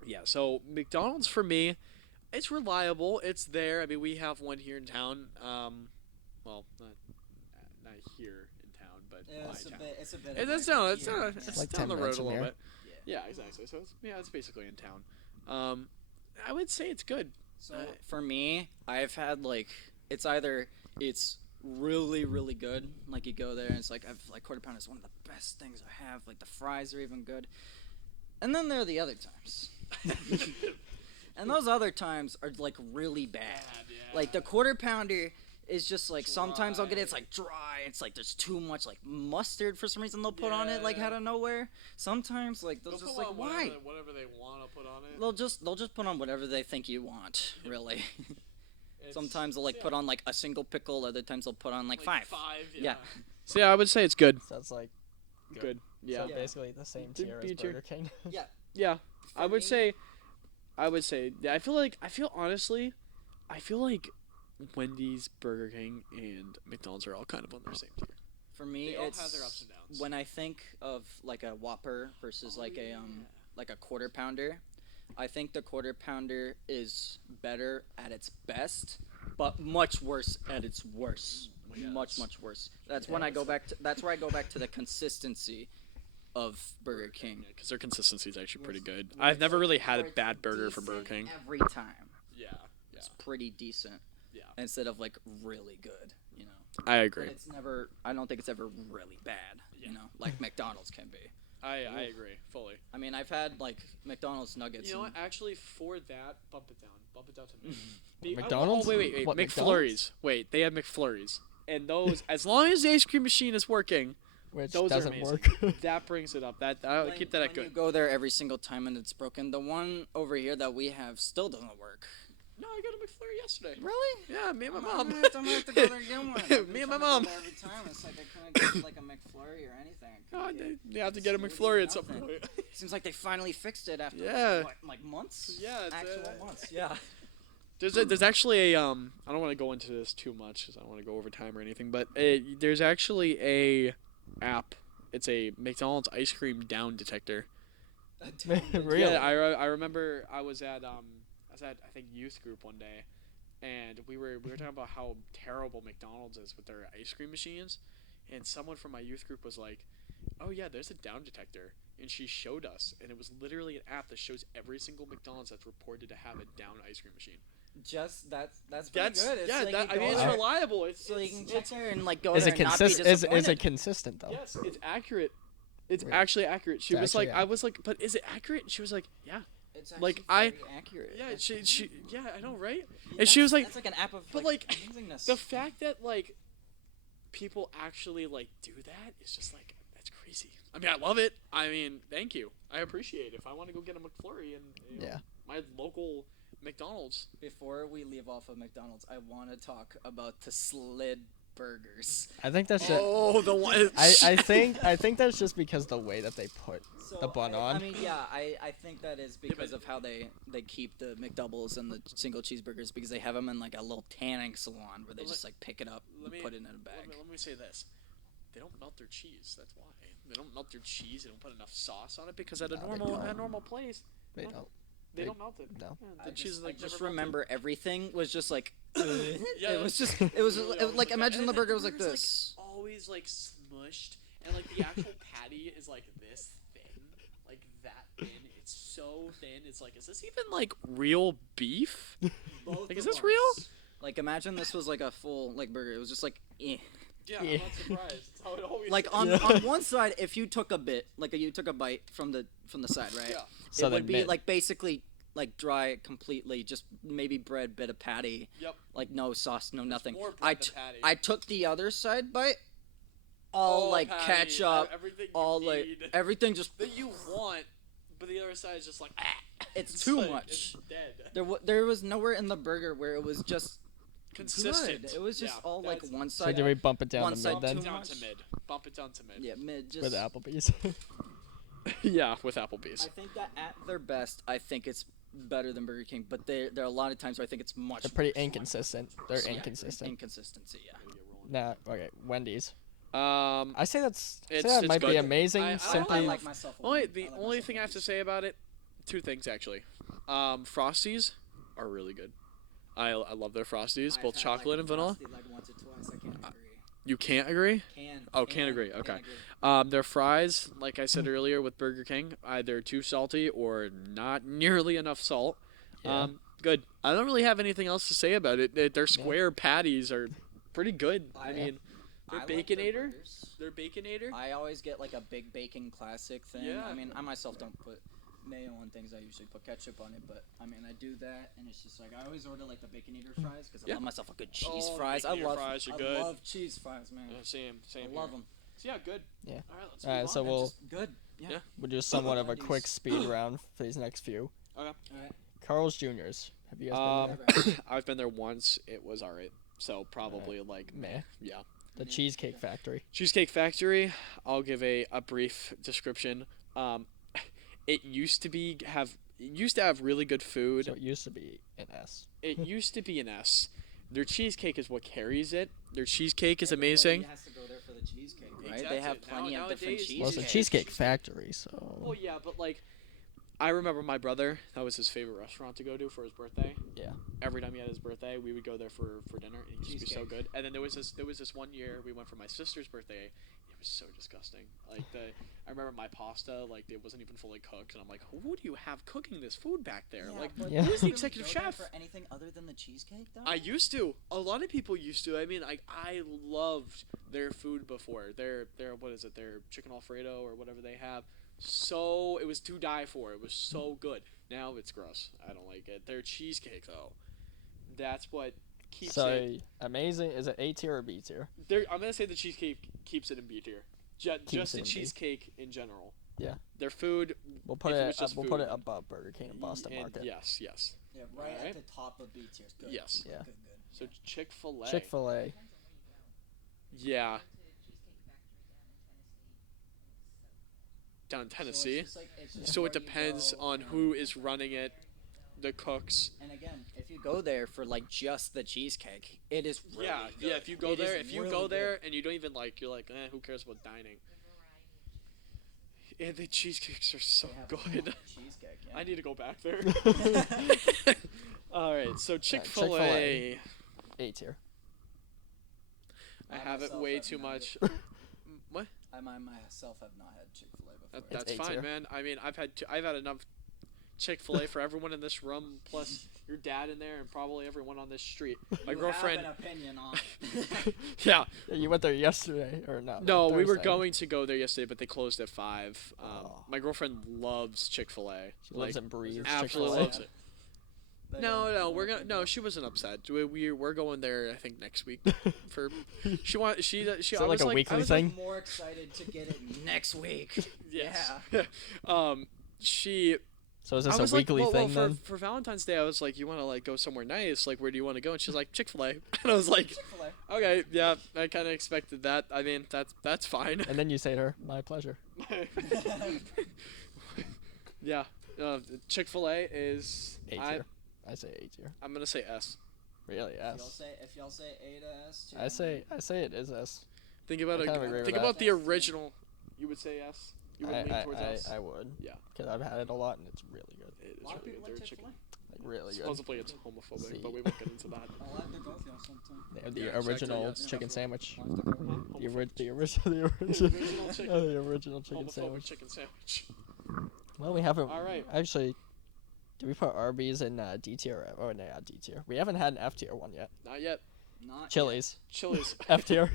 yeah, so McDonald's for me, it's reliable. It's there. I mean, we have one here in town. Well, not here in town, but Yeah, my it's a town. bit. It's a bit. It's of down. a- It's yeah, down. yeah. It's like down 10 the road minutes a from little here. bit. Yeah, exactly. So it's basically in town. I would say it's good. So for me, I've had like it's really really good. Like you go there and it's like I've like quarter pounder is one of the best things I have. Like the fries are even good. And then there are the other times. And those other times are like really bad. Like the quarter pounder is just like sometimes I'll get it, it's like dry. It's like there's too much like mustard for some reason they'll put on it like out of nowhere. Sometimes like they'll just like why? Whatever they want to put on it. They'll just put on whatever they think you want, really. Sometimes they'll like put on like a single pickle, other times they'll put on like five. Yeah. So yeah, I would say it's good. So that's like Good. Yeah. so basically the same Did tier B as tier. Burger King. Yeah. I would me- say. Yeah, I feel honestly, I feel like Wendy's, Burger King, and McDonald's are all kind of on their same tier. For me, They all it's have their ups and downs. when I think of like a Whopper versus like a quarter pounder. I think the quarter pounder is better at its best, but much worse at its worst. Yes. Much worse. That's when I go back to. That's where I go back to the consistency of Burger King. Because their consistency is actually pretty good. I've never really had a Where it's bad burger from Burger decent King. every time. Yeah. It's pretty decent. Yeah. Instead of like really good, you know. I But agree. it's never. I don't think it's ever really bad. you know, like McDonald's can be. I agree fully. I mean, I've had like McDonald's nuggets. You know what? and- Actually, for that, bump it down. Bump it down to mid. McDonald's? Oh, wait. What, McFlurries. Wait, they have McFlurries. And those, as long as the ice cream machine is working, Which those doesn't are amazing. work. That brings it up. I'll When- keep that at when you good. go there every single time and it's broken. The one over here that we have still doesn't work. No, I got a McFlurry yesterday. Really? Yeah, me and my I'm mom. gonna have to go there and get one. I've been Me and my trying to go mom. there every time. It's like I couldn't get like a McFlurry or anything. I God, couldn't they have to get a smoothie, McFlurry at some nothing. point. get- Seems like they finally fixed it after Yeah. like months. Yeah, it's, actual months. Yeah. There's actually a I don't want to go into this too much because I don't want to go over time or anything, but there's actually a app. It's a McDonald's ice cream down detector. Really? Yeah, I remember I was at I think youth group one day, and we were talking about how terrible McDonald's is with their ice cream machines, and someone from my youth group was like, "Oh yeah, there's a down detector," and she showed us, and it was literally an app that shows every single McDonald's that's reported to have a down ice cream machine. Just that's pretty good. It's yeah, like that, you I mean go it's there, reliable. so you can check it's there and like go Is there it and not be consistent? Is disappointed. it consistent though? yes, it's accurate. It's Right. actually accurate. She It's was actually like, I was like, but is it accurate? And she was like, yeah. It's like, actually very accurate. Yeah, she yeah, I know, right? Yeah, And she was like, that's like an app of but, like, amazingness. the fact that like people actually like do that is just like that's crazy. I mean, I love it. I mean, thank you. I appreciate it. If I want to go get a McFlurry and Yeah. my local McDonald's. Before we leave off of McDonald's, I want to talk about the slid burgers. I think that's Oh, the one. I think that's just because the way that they put the bun on. I mean, yeah, I think that is because of how they keep the McDoubles and the single cheeseburgers because they have them in like a little tanning salon where they just like pick it up and put it in a bag. Let me say this. They don't melt their cheese. That's why. They don't melt their cheese. They don't put enough sauce on it because at No, they a don't. normal place, They no, don't. they They- don't melt it. No. Yeah, I the cheese is like I just never melted. remember everything was just like Yeah, it was like imagine the burger was like burger's, this. always like smushed, and like the actual patty is like this thin, like that thin. It's so thin. It's like, is this even like real beef? Both Like, is of this real? ours. Like imagine this was like a full like burger. It was just like Yeah, Yeah. I'm not surprised. That's how it always like is. on Yeah. on one side if you took a bit like you took a bite from the side, right? Yeah. So it then would be mid. like basically like dry completely, just maybe bread, bit of patty, Yep. like no sauce, no nothing. more bread I than patty. I took the other side bite, all Oh, like patty, ketchup, everything you all like need. everything just that you want, but the other side is just like it's too like, much. It's dead. There was nowhere in the burger where it was just Consistent. good. It was just Yeah, all like that's- one So side. do we bump it down one to side mid then too down much. to mid. Bump it down to mid. Yeah, mid just with Applebee's? Yeah, with Applebee's. I think that at their best, I think it's better than Burger King, but there are a lot of times where I think it's much. They're pretty worse. inconsistent. They're Yeah, inconsistent. Inconsistency, yeah. Nah. Okay. Wendy's. Um, I say that's. I say It's- that it's might be good. amazing. I simply. like myself. a only lot. the I like only myself thing a I have to lot. say about it, two things actually. Frosties are really good. I love their Frosties, I've both had, chocolate like, and vanilla. Frosty, like once or twice. I can't agree. You can't agree? Can. Can't agree, okay. agree. Their fries, like I said earlier with Burger King, either too salty or not nearly enough salt. Yeah. Good. I don't really have anything else to say about it. Their square patties are pretty good. I mean, their I like their Baconator. burgers. Their Baconator. I always get like a big bacon classic thing. Yeah. I mean, I myself don't put mayo on things. I usually put ketchup on it, but I mean, I do that, and it's just like I always order like the Baconator fries because I Yeah. love myself a good cheese Oh, fries. I Baconator love fries are I good. love cheese fries, man. Same I here. love them. So yeah, good. Yeah. All right, let's All right, move so on. we'll Good. Yeah. Yeah. we'll do somewhat of a Wendy's. quick speed round for these next few. Okay. All right. Carl's Jr.'s. Have you guys been there? I've been there once. It was alright. So probably like Meh. yeah. The Cheesecake Factory. Cheesecake Factory. I'll give a brief description. It used to have really good food. So it used to be an S. It used to be an S. Their cheesecake is what carries it. Their cheesecake is Everybody amazing. has to go there for the cheesecake, right? Exactly. They have plenty of different Nowadays- cheeses. Well, it's a Yeah. Cheesecake Factory, so. Well, yeah, but like, I remember my brother. That was his favorite restaurant to go to for his birthday. Yeah. Every time he had his birthday, we would go there for dinner, and it used to be so Cheesecake. good. And then there was this one year we went for my sister's birthday. It was so disgusting. Like I remember my pasta, like it wasn't even fully cooked, and I'm like, who do you have cooking this food back there? Like, Yeah. who's the You executive go there chef? for anything other than the cheesecake, though? I used to. A lot of people used to. I mean, I loved their food before. Their what is it? Their chicken Alfredo or whatever they have. So it was to die for. It was so good. Now it's gross. I don't like it. Their cheesecake though, that's what keeps So it. amazing. Is it A tier or B tier? I'm gonna say the cheesecake keeps it in B tier. Keeps Just it the in B. cheesecake in general. Yeah. Their food. We'll put If it it. was just We'll put food. it above Burger King and Boston And Market. yes. Yeah, right Alright. at the top of B tier. Good. Yes. Yeah. Good. So Chick-fil-A. Chick-fil-A. Yeah. To Cheesecake Factory Down in So Tennessee. it's just So where it you depends go on and- who is running it, the cooks. And again, if you go there for like just the cheesecake, it is really Yeah, good. yeah. If you go It is there, if you really go good. there and you don't even like, you're like, who cares about dining? the variety of And the cheesecakes are so They have good. cheesecake. Yeah. I need to go back there. All right, so Chick-fil-A. Chick-fil-A. A tier. I I have it myself way have too not much. What? I myself have not had Chick-fil-A before. That's A fine, tier. man. I mean, I've had enough Chick-fil-A for everyone in this room, plus your dad in there, and probably everyone on this street. My You girlfriend. have an opinion on. Yeah. Yeah, you went there yesterday or no? No, we were Thursday. going to go there yesterday, but they closed at 5. Oh. My girlfriend loves Chick-fil-A. She lives and breathes absolutely Chick-fil-A. loves it. No, we're gonna. No, she wasn't upset. We're going there. I think next week. For she want she. Is I it was like a like, I weekly was thing? More excited to get it next week. Yes. Yeah. She. So is I this a was like, weekly well, thing for, then? for Valentine's Day, I was like, you want to like go somewhere nice? Like, where do you want to go? And she's like, Chick-fil-A. And I was like, Chick-fil-A. okay, yeah, I kind of expected that. I mean, that's fine. And then you say to her, "My pleasure." Yeah, Chick-fil-A is. A tier. I say A tier. I'm gonna say S. Really, If S. y'all say A to S, too, I say it is S. Think about I it. kinda agree with Think that. about the original. You would say S. You would lean towards S. I would. Yeah. Because I've had it a lot and it's really good. It A is lot of really people good. like They're Chick-fil-A. Like really good. Supposedly it's homophobic, See. but we won't get into that. I'll have to go with y'all sometime. They have the Yeah, exactly, original yes. chicken sandwich. I'll have to go. The original. Original chicken. The original chicken Homophobic sandwich. chicken sandwich. Well, we haven't. All right. Actually, do we put Arby's in D tier? Oh no, not D tier. We haven't had an F tier one yet. Not yet. Not Chili's. Chili's. F tier.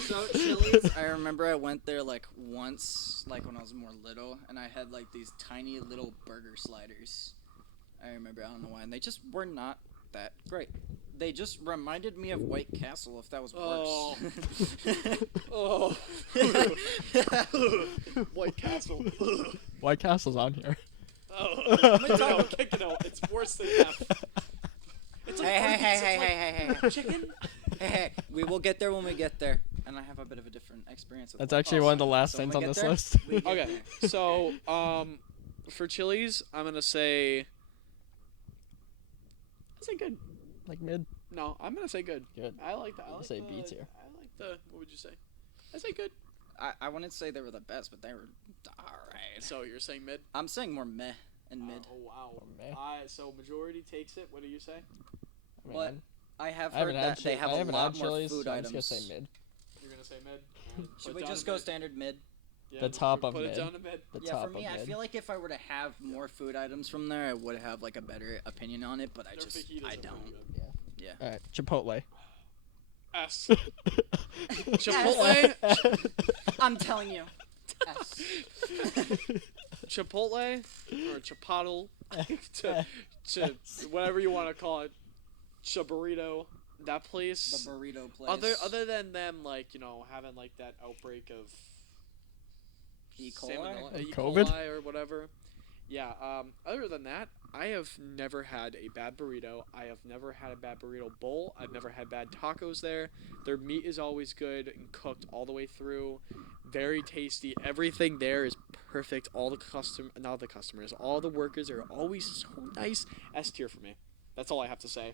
So Chili's, I remember I went there like once, like when I was more little, and I had like these tiny little burger sliders. I remember, I don't know why, and they just were not that great. They just reminded me of White Castle, if that was Oh. worse. Oh. White Castle. White Castle's on here. Oh. No, kick it out. It's worse than F. It's like Arby's. It's like chicken. Hey, we will get there when we get there. And I have a bit of a different experience with That's White actually Castle. one of the last So when things we on get this there, list. we get Okay, there. so for Chili's, I'm gonna say good. Like mid. No, I'm gonna say good. Good. I like that. I You like say the, B tier. I like the. What would you say? I say good. I wouldn't say they were the best, but they were alright. So you're saying mid? I'm saying more meh and mid. Oh wow. Or meh. So majority takes it. What do you say? I mean, But I have I heard haven't had that they Chi- have I a haven't lot had more Chili's, food so I'm items. just gonna say mid. You're gonna say mid. Alright, put Should it we down just to go mid. standard mid? Yeah, The top of put mid. it down to mid. The Yeah, top for me, of I mid. feel like if I were to have more food items from there, I would have like a better opinion on it. But I Their just, fajitas I are pretty don't. good. Yeah. All right, Chipotle. S. Chipotle. I'm telling you. S. Chipotle or Chipotle, whatever you want to call it, Chaburrito, that The place. burrito place. Other than them, like having like that outbreak of E. coli? salmonella, E. COVID? coli or whatever. Yeah. Other than that, I have never had a bad burrito. I have never had a bad burrito bowl. I've never had bad tacos there. Their meat is always good and cooked all the way through. Very tasty. Everything there is perfect. All the all the workers are always so nice. S tier for me. That's all I have to say.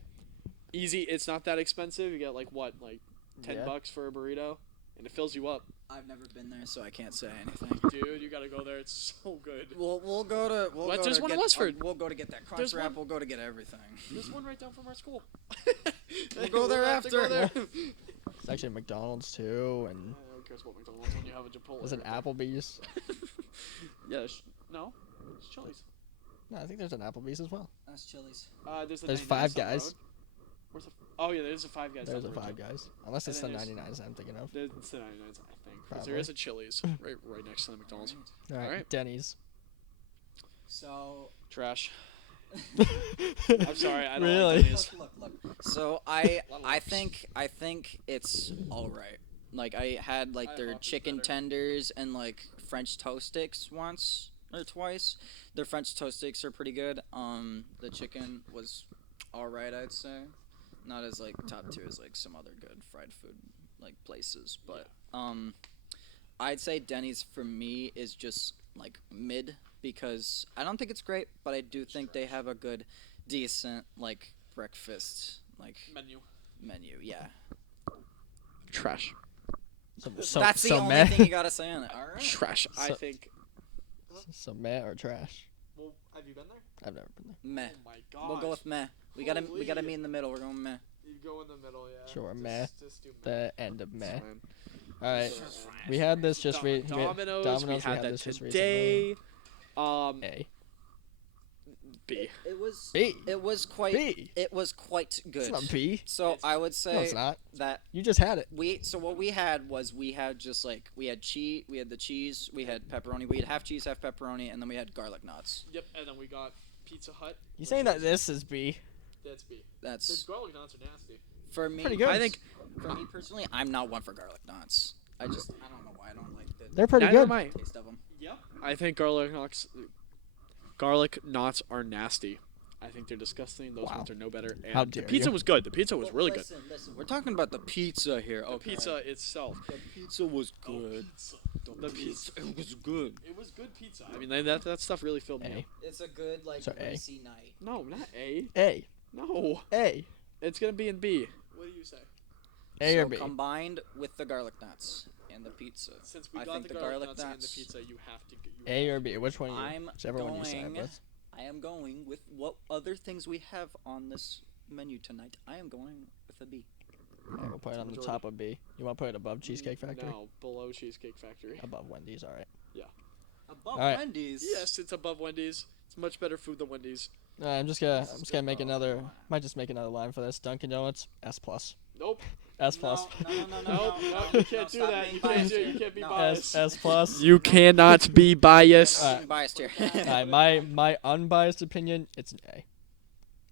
Easy. It's not that expensive. You get like what, like $10 Yeah. for a burrito, and it fills you up. I've never been there, so I can't say anything. Dude, you gotta go there. It's so good. We'll go to. We'll What? go There's to one in get, Westford. We'll go to get that crunch There's wrap. one- We'll go to get everything. There's one right down from our school. We'll go there have to go after. there. It's actually McDonald's too, and cares about McDonald's when you have a Chipotle? Is it right there? Applebee's? Yeah. No. It's Chili's. No, I think there's an Applebee's as well. That's Chili's. There's There's 99 Five down the Guys. road. Where's the? Oh yeah, there's a Five Guys. There's down a the road, Five too. Guys. Unless it's the And then there's- 99s I'm thinking of. It's the 99s, I think. 'Cause Probably. there is a Chili's right next to the McDonald's. All right, Alright. Denny's. So Trash. I'm sorry, I don't Really? like Denny's. look. So I Lot of I looks. think it's all right. Like I had like their IHOP is chicken better. tenders and like French toast sticks once or twice. Their French toast sticks are pretty good. The chicken was all right, I'd say. Not as like top tier as like some other good fried food like places, but I'd say Denny's for me is just like mid because I don't think it's great, but I do think they have a good, decent like breakfast like menu. Yeah, Trash. So that's the so only meh? thing you gotta say on it. All right. Trash. I So- think. So meh or trash? Well, have you been there? I've never been there. Meh. Oh my god. We'll go with meh. We gotta Holy. meet in the middle. We're going meh. You go in the middle, yeah. Sure, meh. Just do The end of meh. Fine. All right, That's fine. we had this just Domino's. We had that this just today. recently. B. It was. B. It was quite. B. It was quite good. It's not B. So I would No, say it's not. that You just had it. what we had was we had just like we had cheese, we had the cheese, we had pepperoni, we had half cheese, half pepperoni, and then we had garlic knots. Yep, and then we got Pizza Hut. You saying that this is B? That's B. The That's garlic knots are nasty. for me. Pretty good. I think For me personally, I'm not one for garlic knots. I don't know why I don't like the They're pretty neither good. am I. taste of them. Yep. I think garlic knots are nasty. I think they're disgusting. Those Wow. ones are no better. And How the dare pizza you. was good. The pizza was really good. Listen, we're talking about the pizza here. The Okay. pizza itself. The pizza was good. The pizza. It was good. It was good pizza. I mean, that stuff really filled me A. up. It's a good like So A. greasy night. No, not A. A. No. A. It's gonna be in B. What do you say? A so or B? combined with the garlic knots and the pizza. Since we I got think the the garlic garlic nuts and nuts- the pizza, you have to. A or B? Which one? Are you? I'm Whichever one you side going- with. I am going with what other things we have on this menu tonight. I am going with a B. Alright, we'll put it on the Majority. top of B. You want to put it above Cheesecake Factory? No, below Cheesecake Factory. Above Wendy's. All right. Above Alright. Wendy's. Yes, it's above Wendy's. It's much better food than Wendy's. I'm just gonna make another. Might just make another line for this. Dunkin' Donuts S plus. Nope. S plus. Nope. No, you can't do that. You can't be No. biased. S plus. You cannot be biased. Alright. I'm biased here. Alright, my unbiased opinion, it's an A.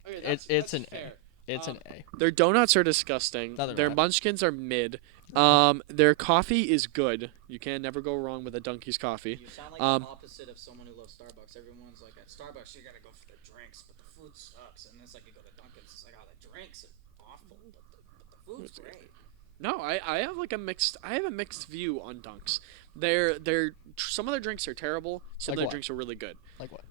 Okay, it's an A. fair. It's Um, an A. Their donuts are disgusting. No, they're Their not. munchkins are mid. Their coffee is good. You can never go wrong with a Dunky's coffee. You sound like Um, the opposite of someone who loves Starbucks. Everyone's like, at Starbucks, you gotta go for the drinks, but the food sucks. And it's like you go to Dunkin's, it's like, oh, the drinks are awful, but the food's great. No, I have like a mixed. I have a mixed view on Dunks. Some of their drinks are terrible. Some Like of their what? drinks are really good. Like what?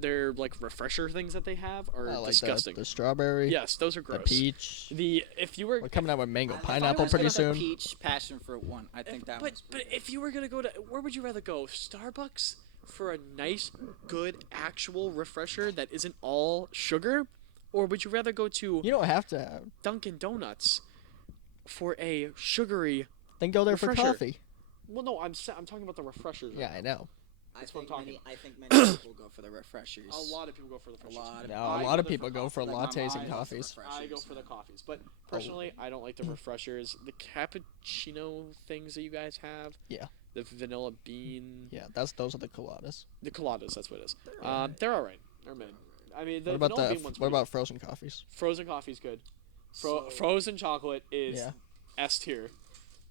Their like refresher things that they have are Like disgusting. the strawberry. Yes, those are The gross. peach. If you were We're coming out with mango If I pineapple was pretty gonna get soon. the peach passion fruit one. I think that but one's but if you were gonna go to where would you rather go? Starbucks for a nice, good, actual refresher that isn't all sugar, or would you rather go to You don't have to have. Dunkin' Donuts for a sugary? Then go there Refresher. for coffee. Well, no, I'm talking about the refreshers. Yeah, I know. That's what I'm talking I think many people go for the refreshers. A lot of people go for the refreshers. lot of No, I a go lot of there people for go for Like, my lattes mom and goes for coffees. I go refreshers, for the man. coffees, but personally, I don't like the refreshers. The cappuccino things that you guys have. Yeah. The vanilla bean. Yeah, those are the coladas. The coladas, that's what it is. They're alright. They're mid. I mean, the What about vanilla the bean one's what pretty about frozen coffees? good. Frozen coffee's good. So- Frozen chocolate is Yeah. S tier.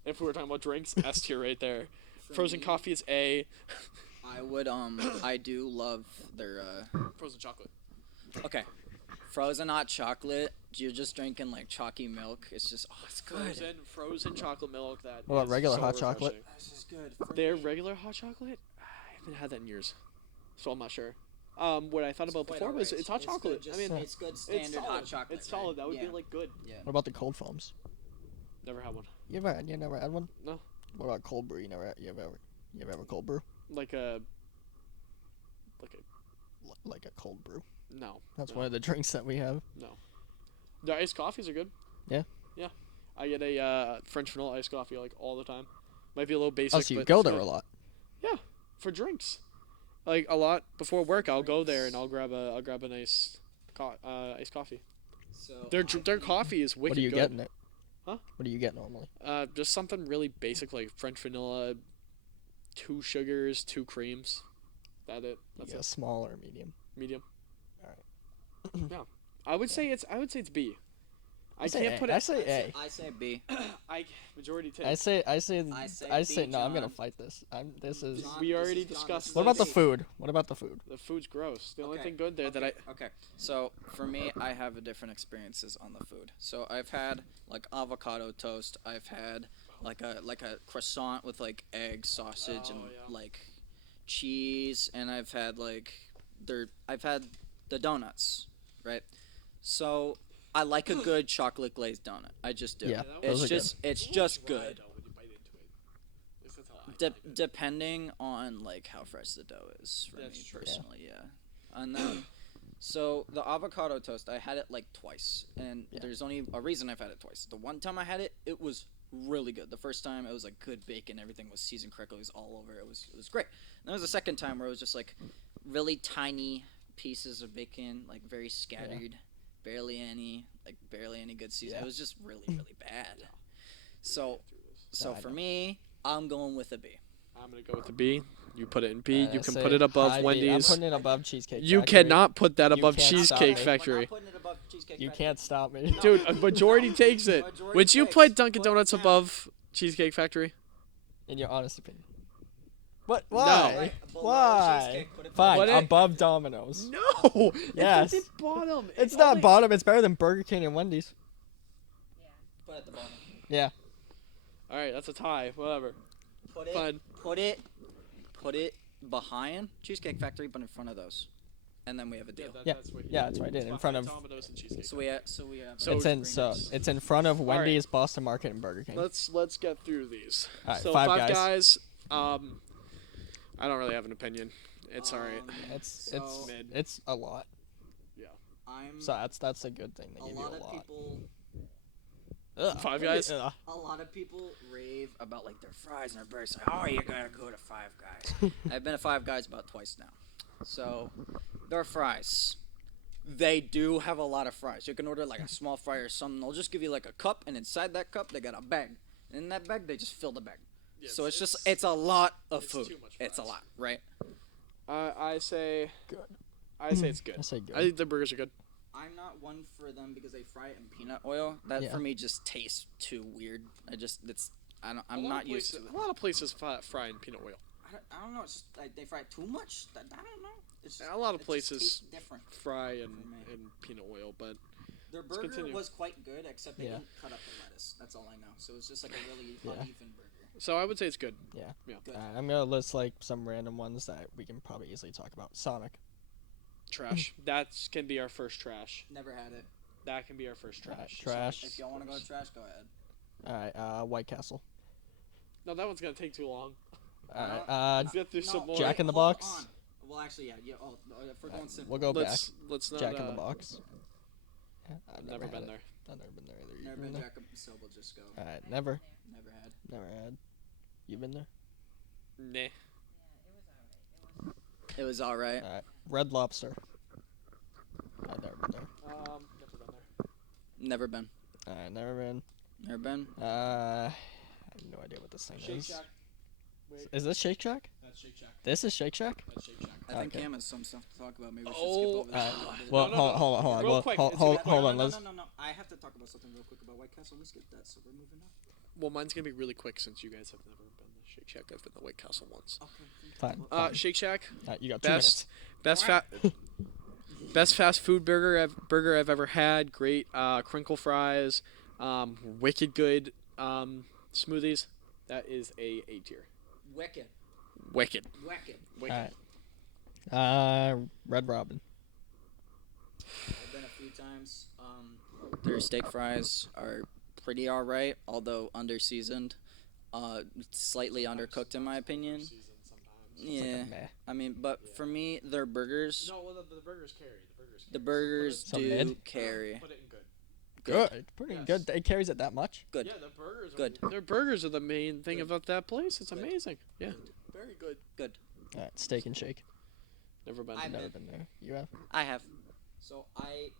If we were talking about drinks, S tier right there. For Frozen me, coffee is A. I would I do love their Frozen chocolate. okay. Frozen hot chocolate. You're just drinking like chalky milk. It's just it's good. Frozen chocolate milk. That. What about is regular so hot chocolate? refreshing. This is good. Their regular hot chocolate, I haven't had that in years, so I'm not sure. What I thought about before was it's hot chocolate. I mean, it's good standard it's solid. hot chocolate. It's solid. right? That would yeah. be like good. What about the cold foams? Never had one. You never had one? No. What about cold brew? You ever had a cold brew? Like a Like a cold brew. no. That's no, one of the drinks that we have. No. The iced coffees are good. Yeah? Yeah. I get a French vanilla iced coffee like all the time. Might be a little basic. Oh, so you but go it's there good. a lot. Yeah, for drinks. Like a lot before work, I'll go there and I'll grab a nice iced coffee. So Their coffee is wicked What are you good. getting? It? Huh? What do you get normally? Just something really basic like French vanilla, 2 sugars, 2 creams. That's it. That's You get it. small or medium? Medium. Alright. Yeah. I would say it's B. I say can't A. put I it. say A. I say B. Majority take. I say I say B, no. I'm gonna John. fight this. This is. John, We this already is John, discussed this is What about the B. food? What about the food? The food's gross. The only Okay, thing good there that I Okay, so for me, I have a different experiences on the food. So I've had like avocado toast. I've had like a croissant with like egg, sausage, and yeah. like cheese, and I've had I've had the donuts, right? So I like a good chocolate glazed donut. I just do. Yeah, those are It's just good. Dep- Depending on like how fresh the dough is for That's me true. personally, yeah. And then so the avocado toast, I had it like twice, and Yeah. there's only a reason I've had it twice. The one time I had it, it was really good. The first time it was like good bacon, everything was seasoned correctly, it was all over. It was great. And there was the second time where it was just like really tiny pieces of bacon, like very scattered, barely any good season. Yeah. It was just really bad. So No, I for know. me, I'm going with a B. I'm gonna go with the B. You put it in B. I You can say put it above high B. I'm Wendy's. putting it above Cheesecake You Factory. cannot put that You above can't stop Cheesecake me. Factory. putting it above Cheesecake You Factory. can't stop me. Dude, a majority takes it. Majority Would you takes. put Dunkin' Put it Donuts down. above Cheesecake Factory? In your honest opinion. What? No. Why? Right, below Why? Cheesecake, put it Fine. Put it- Above Domino's. No. Yes. It's at the bottom. It's not bottom. It's better than Burger King and Wendy's. Put it at the bottom. Yeah. All right, that's a tie. Whatever. Put it. Fine. Put it behind Cheesecake Factory, but in front of those, and then we have a deal. Yeah. Yeah, that's what I did. In front of. Domino's and Cheesecake. So we have. So It's in. So agreements. it's in front of Wendy's, Boston Market, and Burger King. Let's get through these. All right, So Five Guys. I don't really have an opinion. It's all right. It's So- Mid. it's a lot. I'm. So that's a good thing. They a give you lot a of lot. people. Ugh. Five Guys? Ugh. A lot of people rave about like their fries and their burgers. Like, oh, you gotta go to Five Guys. I've been to Five Guys about twice now. So, their fries. They do have a lot of fries. You can order like a small fry or something. They'll just give you like a cup, and inside that cup they got a bag. And in that bag they just fill the bag. So it's a lot of it's food. too much It's a fries. lot, right? I say Good. I say it's good. I say good. I think the burgers are good. I'm not one for them because they fry it in peanut oil. That Yeah. for me just tastes too weird. I'm A lot not of used to places- it. A lot of places fry in peanut oil. I don't know. It's just like they fry it too much. I don't know. It's just, A lot of it just places tastes different. fry in me. peanut oil, but Their burger continue. was quite good, except they Yeah. didn't cut up the lettuce. That's all I know. So it was just like a really Yeah. uneven burger. so I would say it's good. Good. I'm gonna list like some random ones that we can probably easily talk about. Sonic. Trash. That can be our first trash. Never had it. That can be our first trash. Trash. If y'all want to go to trash, go ahead. All right. White Castle. No, that one's gonna take too long. All right. Let's get through some more. Jack in the hold Box? on. Well, actually, yeah. Oh, if we're going simple. We'll go back. Let's not. Jack in the Box. Yeah, I've never had been it. there. I've never been there either. You've Never been been there? Jack up, so we'll just go. All right. Never. Never had. Never had. You been there? Nah. It was all right. All right. Red Lobster. I've never been there. Never been there. Never been. All right. Never been. Never been. I have no idea what this thing Shake is. Shack. Wait, Is this Shake Shack? that's Shake Shack. This is Shake Shack? That's Shake Shack. I think Okay. Cam has some stuff to talk about. Maybe we should Oh, skip over Alright, that. a little bit. Well, no, hold on. Real Well, quick, hold it's gonna be on. No, Let's. no. I have to talk about something real quick about White Castle. Let's get that, so we're moving on. Well, mine's gonna be really quick since you guys have never been to Shake Shack. I've been to White Castle once. Okay. Fine. fine. Shake Shack. You got 2 minutes. Best fast food burger I've ever had. Great crinkle fries. Wicked good smoothies. That is a tier. Wicked. Wicked. Wicked. Wicked. All right. Red Robin. I've been a few times. Their steak fries are pretty alright, although under-seasoned. Slightly undercooked in my opinion. Yeah. Meh. I mean, but for me, their burgers, No, well, the burgers carry. the burgers So do mid? carry. Put it in good. Good. Pretty Yes. good. It carries it that much. Good. Yeah, the burgers. Good. Their burgers are the main thing Good. about that place. It's Good. amazing. Yeah, Good. very good. Good. All right, Steak and Shake. Never been. I've Never been. been there. You have? I have. So I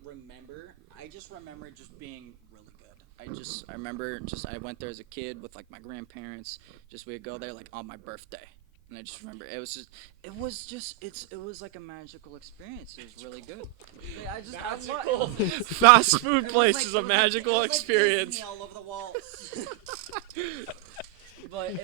just remember it just being really good. I remember I went there as a kid with like my grandparents. We'd go there like on my birthday. And I just remember it was like a magical experience. It was really good. Magical. Fast food place is a it was magical like experience. Disney all over the walls. But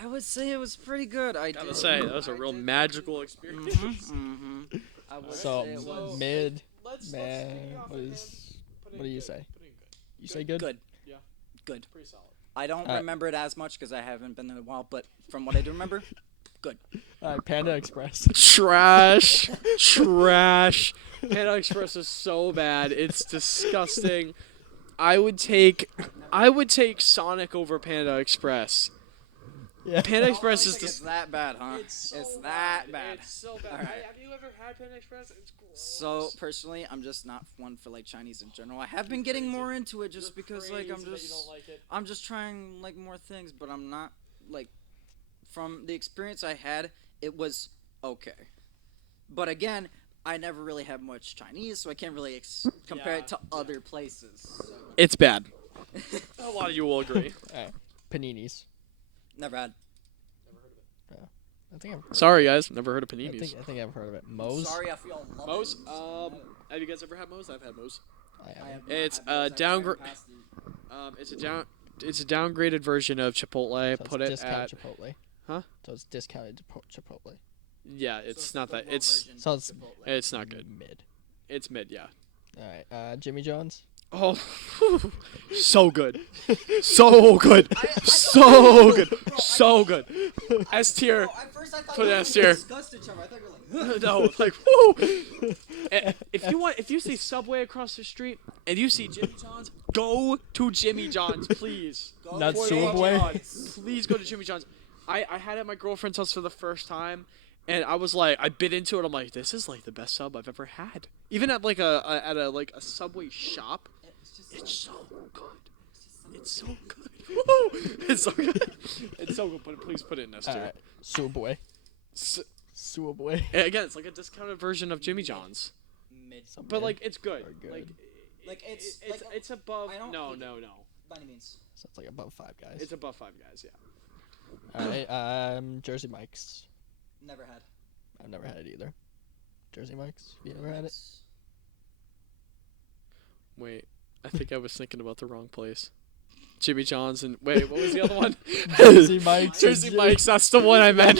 I would say it was pretty good. I Gotta did- say, that was a I real did- magical experience. Mhm. I would So say it was mid. Let's Man, kick off what again. is? Put in What do you good. say? Put in good. You say good? good. Yeah. Good. Pretty solid. I don't Uh, remember it as much because I haven't been there in a while, but from what I do remember, good. All right, Panda Express. Trash. Trash. Panda Express is so bad. It's disgusting. I would take Sonic over Panda Express. Yeah. Panda Express is It's that bad, huh? It's that bad. It's so bad. Alright. Have you ever had Panda Express? It's gross. So personally, I'm just not one for like Chinese in general. I have been getting more into it just because like I'm just trying like more things, but I'm not like from the experience I had, it was okay. But again, I never really had much Chinese, so I can't really compare it to other places. It's bad. A lot of you will agree. All right, Paninis. Never had. I think I've. Sorry, guys. Never heard of I Paninis. think I've heard of it. Moe's. Sorry, I feel love Moe's? it. Have you guys ever had Moe's? I've had Moe's. I I haven't. have not It's had those. a I've downgra- tried past it. It's a downgraded version of Chipotle. So Put it's it discounted at Chipotle. Huh? So it's discounted Chipotle. yeah. So It's not the that. low It's version so of it's- Chipotle. it's not good. Mid. It's mid. Yeah. All right, Jimmy John's. Oh, so good, so good, so good, so good. S tier. Oh, at first I thought Put you it were S tier. disgust each other. I thought you were like, No, like whoo. If you see Subway across the street and you see Jimmy John's, go to Jimmy John's, please. go Not to Subway? Jimmy. Please go to Jimmy John's. I had it at my girlfriend's house for the first time, and I was like, I bit into it. I'm like, this is like the best sub I've ever had. Even at like a Subway shop, it's so good. It's so good. Woo! It's so good. It's so good. But please put it in S All tier. right, Subway. S- Subway. and again, it's like a discounted version of Jimmy John's, Mid. but like it's good. Or good. Like, it's it's like- it's above. I don't No, think- no, no. By any means. So it's like above Five Guys. It's above Five Guys. Yeah. All right, Jersey Mike's. Never had. I've never had it either. Jersey Mike's. Have you ever had it? Wait, I think I was thinking about the wrong place. Jimmy John's and wait, what was the other one? Jersey Mike's. Jersey and Mike's. That's the one I meant.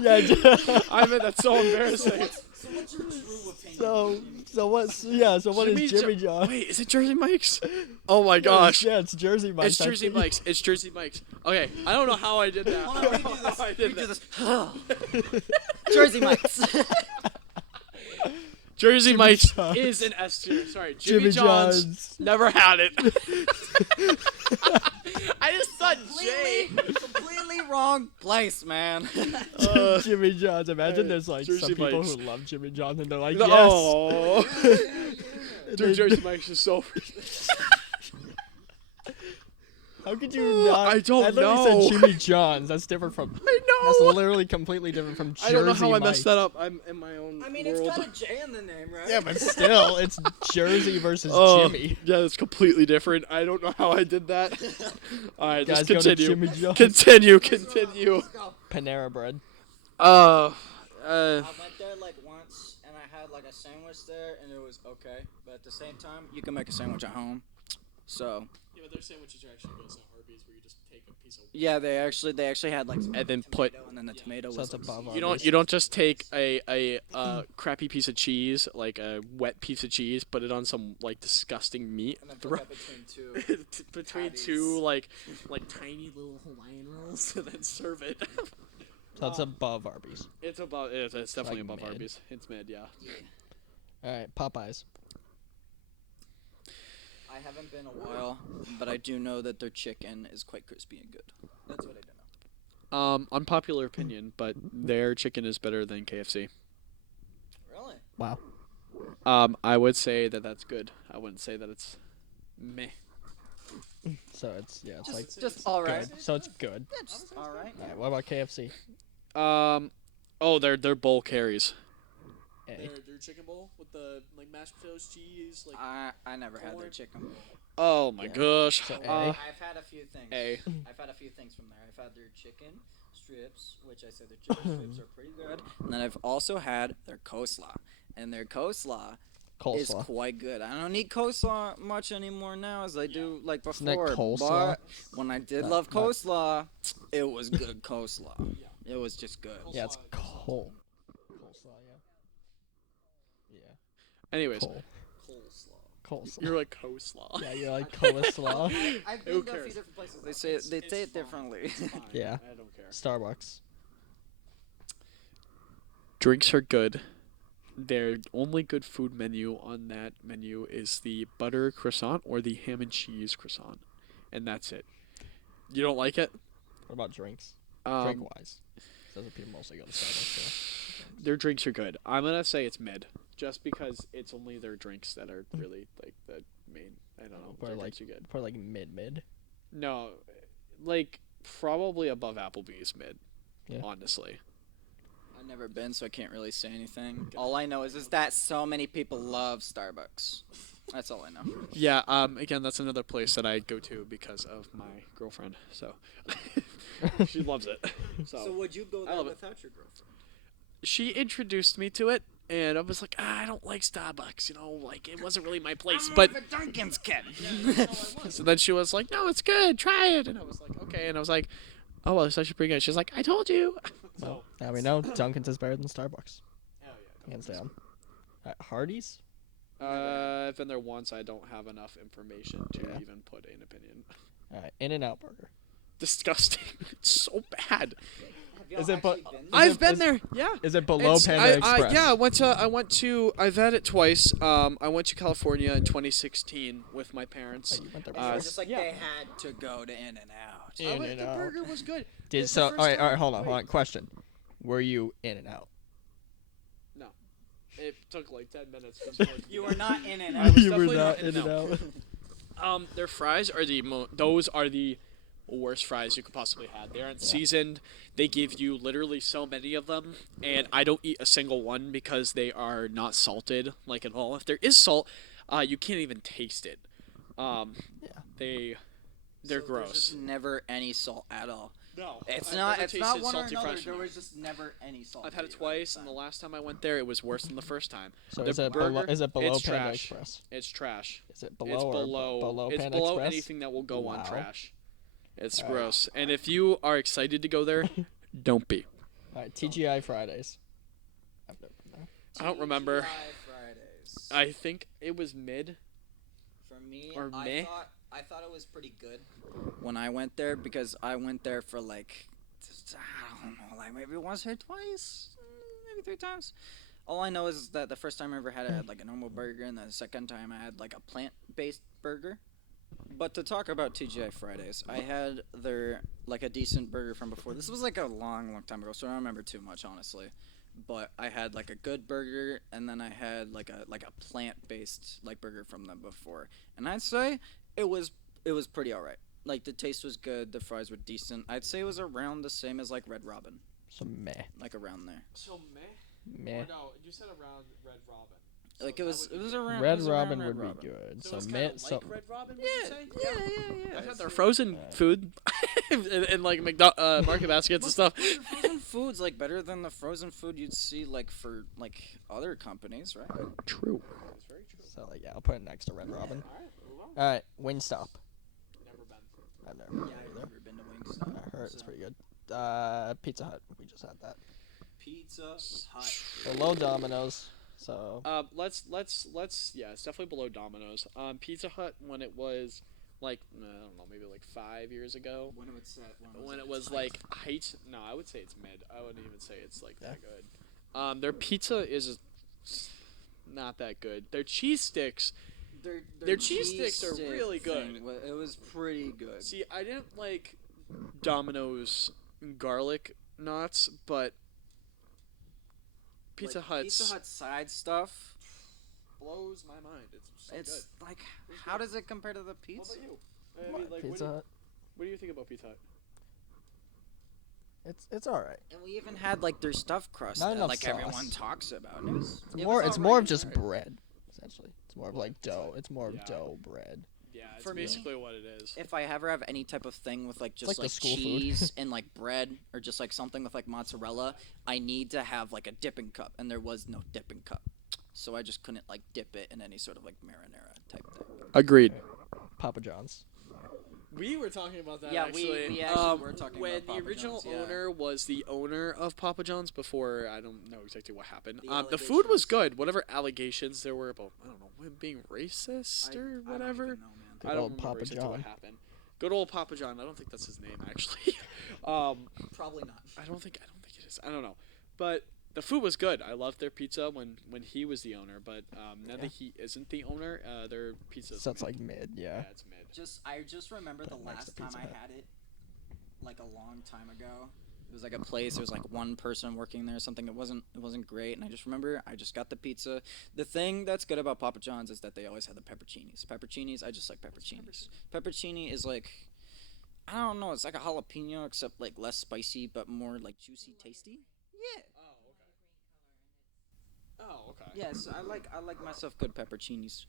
yeah. I meant that's so embarrassing. So what's your true opinion? So what? Yeah. So what is Jimmy John's? Wait, is it Jersey Mike's? Oh my gosh. Yeah, it's Jersey Mike's. It's Jersey Mike's. It's Jersey Mike's. Okay, I don't know how I did that. Hold on, I don't know how I did do that. this. Jersey Mike's. Jersey Jimmy Mike's John's. is an S tier. Sorry, Jimmy Jimmy, John's. John's. Never had it. I just thought J. Completely wrong place, man. Jimmy John's. Imagine there's like Jersey some people Mike's. who love Jimmy John's and they're like, yes. Oh. And Dude, then- Jersey Mike's is so. How could you not? I don't I literally know. said Jimmy John's. That's different from. I That's know. literally completely different from Jersey I don't know how I Mike's. messed that up. I'm in my own I mean, world. it's got a J in the name, right? Yeah, but still, it's Jersey versus Oh, Jimmy. yeah, it's completely different. I don't know how I did that. All right, Guys, just go to continue. Jimmy John's. Continue. Let's go. Panera Bread. I went there like once, and I had like a sandwich there, and it was okay. But at the same time, you can make a sandwich at home. So Yeah, but their sandwiches are actually good. It's not Arby's where you just take a piece of. yeah, they actually had like some And then tomato, and then the tomato So was it's above. You don't just take a crappy piece of cheese, like a wet piece of cheese, put it on some like disgusting meat, and then throw put that between two. between patties. two like tiny little Hawaiian rolls, and then serve it. So it's above Arby's. It's above. It's definitely like above mid. Arby's. It's mid, yeah. All right, Popeyes. I haven't been a while, but I do know that their chicken is quite crispy and good. That's what I do know. Unpopular opinion, but their chicken is better than KFC. Really? Wow. I would say that that's good. I wouldn't say that it's Meh. So it's it's like Just all right. good. So it's good. Yeah, just all right. All right, what about KFC? Oh, they're bowl carries. A. Their chicken bowl with the like mashed potatoes, cheese, like. I never had their Corn. chicken bowl. Oh my Yeah. gosh. So A. I've had a few things. A. I've had a few things from there. I've had their chicken strips, which I said their chicken strips are pretty good. And then I've also had their coleslaw, and their coleslaw is Coleslaw. quite good. I don't eat coleslaw much anymore now as I do like Isn't that before. coleslaw? But when I did Not- love not- coleslaw, it was good coleslaw. It was just good. Yeah, it's coleslaw. Yeah. Anyways, Cole. Coleslaw. Coleslaw. you're like coleslaw. Yeah, you're like coleslaw. I've Who been to a cares? few different places. They say it differently. It's fine. Yeah. I don't care. Starbucks. Drinks are good. Their only good food menu on that menu is the butter croissant or the ham and cheese croissant, and that's it. You don't like it? What about drinks? Drink wise. That's what people mostly go to Starbucks Their drinks are good. I'm gonna say it's mid, just because it's only their drinks that are really like the main. I don't know. for. Their Like drinks are good. for like mid. No, like probably above Applebee's mid. Yeah. Honestly. I've never been, so I can't really say anything. All I know is that so many people love Starbucks. That's all I know. Yeah. Again, that's another place that I go to because of my girlfriend. So she loves it. So would you go I love it. without your girlfriend? she introduced me to it, and I was like, I don't like Starbucks. You know, like it wasn't really my place. But a Dunkin's kid. so then she was like, no, it's good. Try it. And I was like, okay. And I was like, oh well, it's actually pretty good. She's like, I told you. Well, now we know Dunkin's is better than Starbucks, Hell yeah. hands down. Hardee's. I've been there once. I don't have enough information to Yeah. even put an opinion. All right, In-N-Out Burger. Disgusting. It's so bad. Is it but- I've been there. Yeah. Is it below It's- Panda Express? yeah, I've had it twice. I went to California in 2016 with my parents. Oh, you went there It before. was just like yeah. they had to go to In-N-Out. In The and out. burger was good. Did It's so? the All first right, time- hold on. wait. Question: were you in and out? No. It took like 10 minutes. Before You were not I In-N-Out. was You were definitely not not in and out. Their fries are those are the worst fries you could possibly have. They aren't seasoned. They give you literally so many of them, and I don't eat a single one because they are not salted like at all. If there is salt, you can't even taste it. Yeah. They're So there's gross. just never any salt at all. No, It's I've not. never It's not tasted one or salty another. fries from There there. was just never any salt. I've had to it you twice, every and the time. last time I went there, it was worse than the first time. So The is it below? burger, Is it below it's Panda trash. Express? It's trash. Is it below It's or below. It's Panda below Express? anything that will go on Wow. trash. It's Alright. gross. And if you are excited to go there, don't be. All right, TGI Fridays. I've never been there. I don't remember. TGI Fridays. I think it was mid. For me, Or meh. I thought it was pretty good when I went there because I went there for like I don't know, like maybe once or twice, maybe 3 times. All I know is that the first time I ever had it, I had like a normal burger, and the second time I had like a plant-based burger. But to talk about TGI Fridays, I had their like a decent burger from before. This was like a long time ago, so I don't remember too much honestly. But I had like a good burger, and then I had like a plant-based like burger from them before, and I'd say it was pretty alright. Like the taste was good, the fries were decent. I'd say it was around the same as like Red Robin, So meh, like around there. So meh? meh. no, you said around Red Robin. Like it was around. Red it was around Robin Red would Robin. be good. So So it's meh. kind of So like Red Robin, would you Yeah, say? yeah. I've had It's their like- frozen food and like market baskets and stuff. Frozen food's like better than the frozen food you'd see like for like other companies, right? True. so like yeah, I'll put it next to Red Robin. All right, Wingstop. Never been. I've never. Yeah, I've never been to Wingstop. I heard it's so- pretty good. Pizza Hut. We just had that. Pizza Hut. Below Domino's. So Let's yeah, it's definitely below Domino's. Pizza Hut when it was like I don't know, maybe like 5 years ago. When it was set. When it was like height, no, I would say it's mid. I wouldn't even say it's like that Yeah. good. Their pizza is not that good. Their cheese sticks. Their cheese sticks are stick really good. thing it was pretty good. See, I didn't like Domino's garlic knots, but Pizza Like, Hut's Pizza Hut side stuff. blows my mind. It's so It's good. like, how does it compare to the pizza? What about you? I What, mean, like, Pizza Hut? what do you think about Pizza Hut? It's all right. And we even had like their stuffed crust Not that enough like everyone sauce. talks about. And it was, It's more of alright. just bread, essentially. It's more of like dough. It's more Yeah. of dough bread. Yeah, it's For me- basically what it is. If I ever have any type of thing with like just like the like school food. cheese and like bread or just like something with like mozzarella, I need to have like a dipping cup, and there was no dipping cup, so I just couldn't like dip it in any sort of like marinara type thing. Agreed. Papa John's. We were talking about that Yeah, actually. we actually were talking when about the Papa original John's, yeah. owner was the owner of Papa John's before. I don't know exactly what happened. The The food was allegations. good. Whatever allegations there were about, I don't know, him being racist or I whatever. don't even know, man. Good I don't old remember Papa exactly John. what happened. Good old Papa John. I don't think that's his name actually. Probably not. I don't think it is. I don't know, but the food was good. I loved their pizza when he was the owner. But now that he isn't the owner, their pizza. So it's like mid, yeah. It's mid. I just remember the But next to last time Pizza I Hut. had it, like a long time ago. It was like a place. There was like one person working there. Something. It wasn't great. And I just remember I just got the pizza. The thing that's good about Papa John's is that they always have the pepperoncinis. Pepperoncinis. I just like pepperoncinis. Pepperoni is like, I don't know. It's like a jalapeno except like less spicy but more like juicy, tasty. Yeah. Oh, okay. Yes, I like myself good pepperoncinis.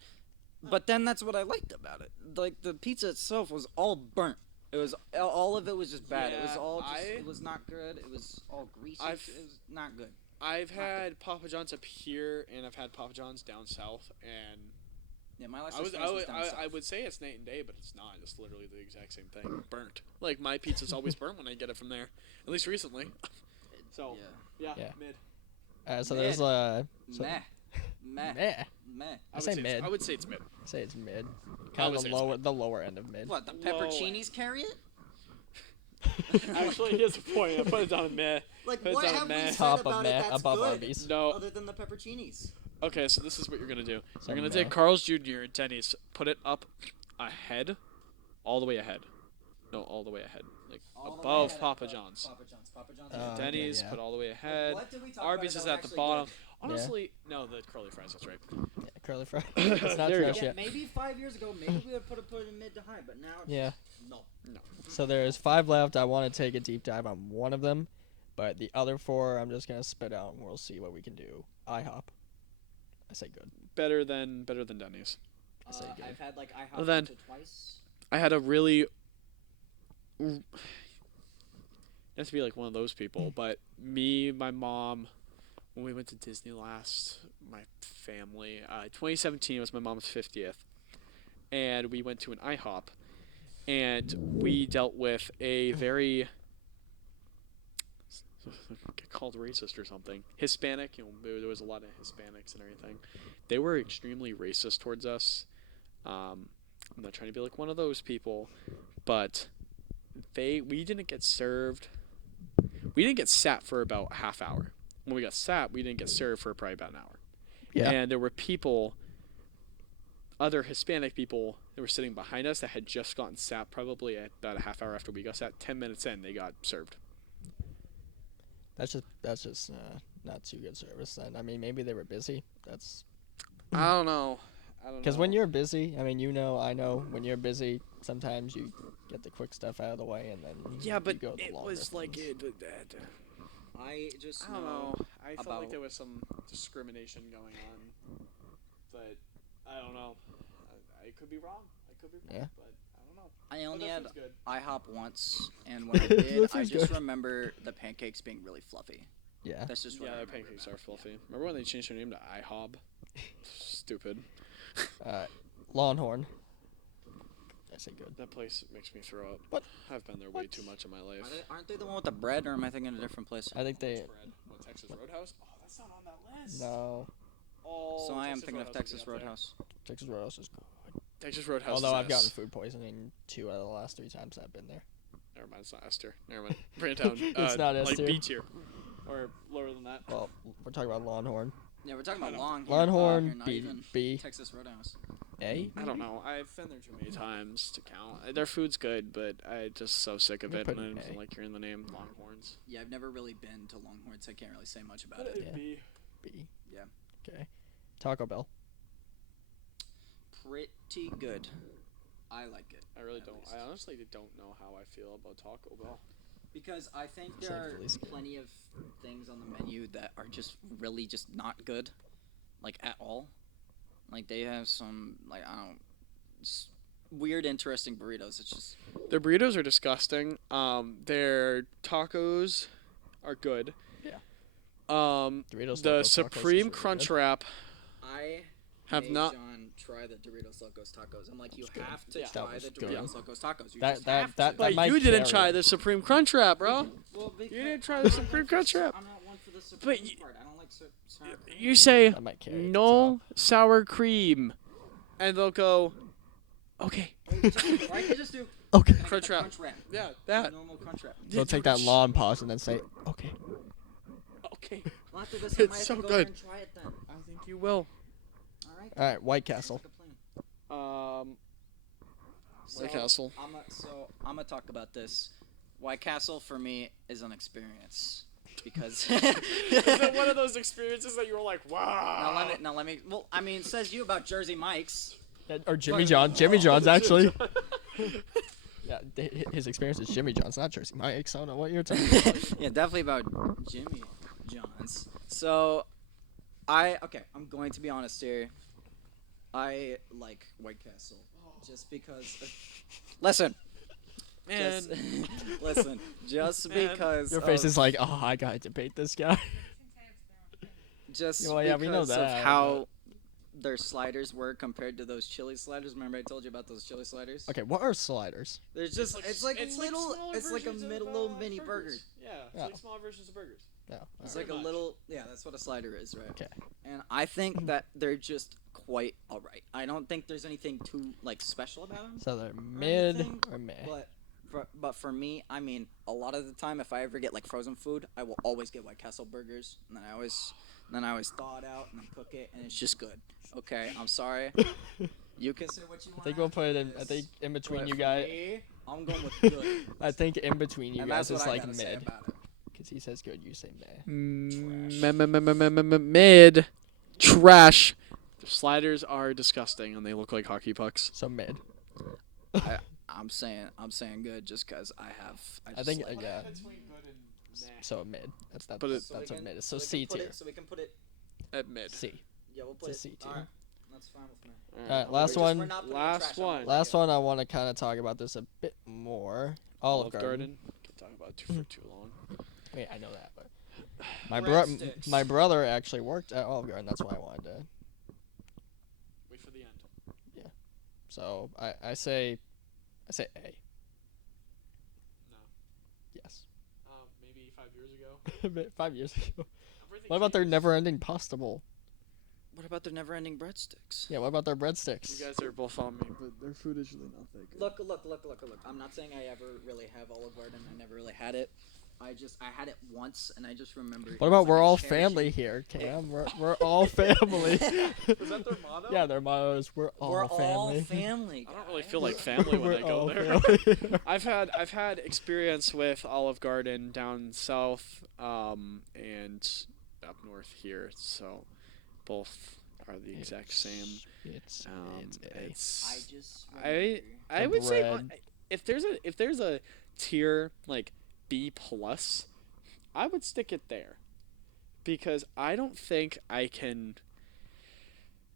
But then that's what I liked about it. Like the pizza itself was all burnt. It was all of it was just bad. It was Yeah, all just, it was not good. It was all greasy. I've- It was not good. I've had Papa John's up here, and I've had Papa John's down south, and Yeah, my last I experience was down I south. would say it's night and day, but it's not. It's literally the exact same thing. Burnt. Like my pizza's always burnt when I get it from there. At least recently. So Yeah. Yeah. mid. So Mid. there's so Meh. Meh. meh. Meh. I say mid. I would say it's mid. I say it's mid. I Kind would of say the it's lower end of mid. What, the Low pepperoncinis carry it? Actually, here's a point. I put it down at meh. Like, Put it what down have at we meh. said Top of about meh, it that's above good? Arby's. No. Other than the pepperoncinis. Okay, so this is what you're gonna do. So You're gonna meh. take Carl's Jr. and Denny's, put it up ahead, all the way ahead. No, all the way ahead, like All the way above ahead, Papa above John's. Papa John's. Papa John's. Oh, okay, Denny's, yeah. put all the way ahead. What did we talk Arby's about is that at was the actually bottom. good? Honestly, no, the curly fries. That's right. Yeah, curly fry. It's not There you trash go. Yeah, yet. maybe 5 years ago, maybe we would put it in mid to high, but now it's Yeah. no. So there's 5 left. I want to take a deep dive on one of them, but the other 4 I'm just gonna spit out and we'll see what we can do. IHOP. I say good. Better than Denny's. I say good. I've had like IHOP Well, then- once or twice. I had a really. It has to be like one of those people, but me, my mom, when we went to Disney last, my family, 2017 was my mom's 50th, and we went to an IHOP, and we dealt with a very get called racist or something, Hispanic. You know, there was a lot of Hispanics and everything. They were extremely racist towards us. I'm not trying to be like one of those people, but we didn't get served. We didn't get sat for about half hour. When we got sat, we didn't get served for probably about an hour. Yeah. And there were people, other Hispanic people, that were sitting behind us that had just gotten sat probably at about a half hour after we got sat. 10 minutes in, they got served. That's just not too good service then. I mean, maybe they were busy. That's I don't know. because when you're busy, I mean, I know when you're busy, sometimes you get the quick stuff out of the way and then Yeah, but you go the it longer was like things. I just I don't know. I felt like about- there was some discrimination going on, but I don't know. I could be wrong. Yeah. But I don't know. I only But that had food's good. IHOP once, and when I That did, I sounds just good. remember the pancakes being really fluffy. Yeah. That's just what Yeah, I their remember pancakes about are it. fluffy. Remember when they changed their name to IHOB? Stupid. Longhorn. I say good. That place makes me throw up. What? I've been there way What? too much in my life. Aren't they the one with the bread, or am I thinking a different place? I think they Bread. What, Texas Roadhouse? Oh, that's not on that list. no. Oh, So I am Texas thinking of Roadhouse would be Texas up there. Roadhouse. Texas Roadhouse is good. Texas Roadhouse. Although is I've gotten S. food poisoning 2 out of the last 3 times I've been there. Never mind, it's not S tier. Never mind. Bring it down. It's not S like tier. B tier, or lower than that. Well, we're talking about Longhorn. Yeah, we're talking about Longhorn. Longhorn, You're not B, even B, Texas Roadhouse. A. I don't know. I've been there too many times to count. Their food's good, but I'm just so sick of You're it. And putting I don't A. like hearing the name Longhorns. Yeah, I've never really been to Longhorn, so I can't really say much about it. Yeah. B. B. Yeah. Okay. Taco Bell. pretty good. I like it. I really At don't. least. I honestly don't know how I feel about Taco Bell. Because I think Save there the are least good. plenty of things on the menu that are just really just not good, like at all. Like they have some like I don't weird, interesting burritos. It's just Their burritos are disgusting. Their tacos are good. Yeah. The Doritos Locos Tacos is Supreme really Crunch good. Wrap I have made not. John try the Doritos Locos Tacos. I'm like, you good. have to Yeah. That try was the good. Doritos Locos Tacos. You That- just that- have that- to. that But might you didn't carry try it. the Supreme Crunch Wrap, bro. Well, because didn't try the Supreme Crunch Wrap. I'm not one for the Supreme part. I don't like sour cream. You say That might carry it to no top. sour cream, and they'll go, okay. Or you could just do Okay. Crunch wrap. Crunch wrap. Yeah, that. Normal crunch wrap. They'll take that long pause and then say, okay. Okay. Well, after this, I It's might have so to go good. there and try it then. I think you will. All right. All right, White Castle. Sounds like a plan. White Castle. I'm gonna talk about this. White Castle for me is an experience because. Is it one of those experiences that you were like, wow? Now let me. Well, I mean, it says you about Jersey Mike's. Or Jimmy John. Jimmy John's, actually. Yeah, his experience is Jimmy John's, not Jersey Mike's. I don't know what you're talking about. Yeah, definitely about Jimmy John's. So, I'm going to be honest here. I like White Castle just because. Listen. Man. Listen, just Man. because Your face of, is like, oh, I gotta debate this guy. just Well, yeah, we know because that, of how their sliders were compared to those chili sliders. Remember I told you about those chili sliders? Okay, what are sliders? There's just it's like little smaller it's like a versions of, little mini burger. burgers. Yeah, it's Yeah. like small versions of burgers. No. It's Pretty like a much. little that's what a slider is, right? Okay. And I think that they're just quite alright. I don't think there's anything too like special about them. So they're mid anything, or meh? But for me, I mean, a lot of the time, if I ever get like frozen food, I will always get White Castle burgers, and then I always thaw it out and then cook it, and it's just good. Okay, I'm sorry. You can say what you want. I think we'll put it in. after I think this, in between but you for guys. me, I'm going with good. I think in between you and guys that's is what I like gotta say mid. about it. Because he says good, you say meh. Mid. Trash. The sliders are disgusting and they look like hockey pucks. So mid. I'm saying good just because I I think like yeah. Between good and So mid. That's But it- that's what mid is. So we C can put tier. it- So we can put it. At mid. C. Yeah, we'll put It's a it. C tier. Alright, that's fine with me. Alright, last one. We're not putting Last trash on one. it. Last one. I want to kind of talk about this a bit more. Olive Garden. Can talk about it for too long. Wait, I know that, but Breadsticks. my brother actually worked at Olive Garden. That's why I wanted to. Wait for the end. So I say A. No. Yes. Maybe 5 years ago. 5 years ago. Everything What about their changed. never-ending pasta bowl? What about their never-ending breadsticks? Yeah. What about their breadsticks? You guys are both on me, but their food is really not that good. Look. I'm not saying I ever really have Olive Garden. I never really had it. I had it once, and I just remember. What about we're all family here, Cam? We're all family. Is that their motto? Yeah, their motto is we're all We're family. all family. I don't really guys. feel like family when We're I go all there. family. I've had experience with Olive Garden down south, and up north here. So, both are the exact same. It's A. It's I just. I remember- I would say bread. if there's a tier like B plus, I would stick it there, because I don't think I can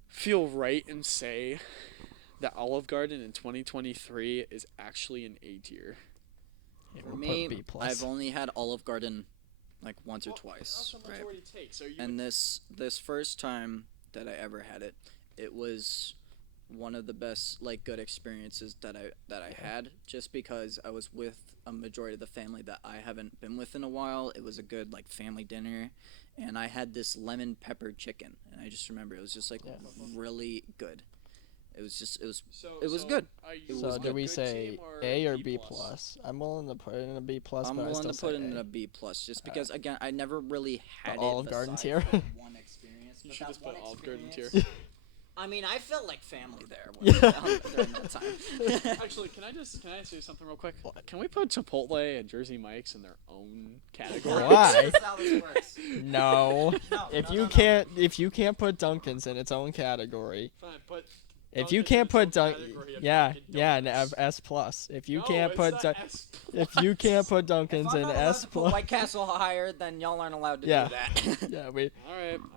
feel right and say that Olive Garden in 2023 is actually an A tier. Yeah, For we'll me, put B plus. I've only had Olive Garden like once or twice, That's a right? majority take. So you And this first time that I ever had it, it was one of the best like good experiences that I had, just because I was with a majority of the family that I haven't been with in a while. It was a good like family dinner, and I had this lemon pepper chicken, and I just remember it was just like Yeah. really good. It was just so, it was so good. Are you So a do we good say team A or B B plus? I'm willing to put it in a B plus, I'm but I willing still to put say it in A. a B plus, just because again I never really had it. Olive Garden besides tier? that one experience. You but should that just put one Olive Garden tier. experience- I mean, I felt like family there during that time. Actually, can I say something real quick? What? Can we put Chipotle and Jersey Mike's in their own category? Why? That's how this works. No. No, If no, you no, no. can't if you can't put Dunkin's in its own category, Fine, but If you Dunkin's can't in put its own Dunk, category of yeah, Dunkin' yeah, and Donuts. S plus. If you No, can't it's put not Dun- S+. if you can't put If Dunkin's I'm in not allowed S to put plus, White Castle higher, then y'all aren't allowed to Yeah. do that. yeah, we.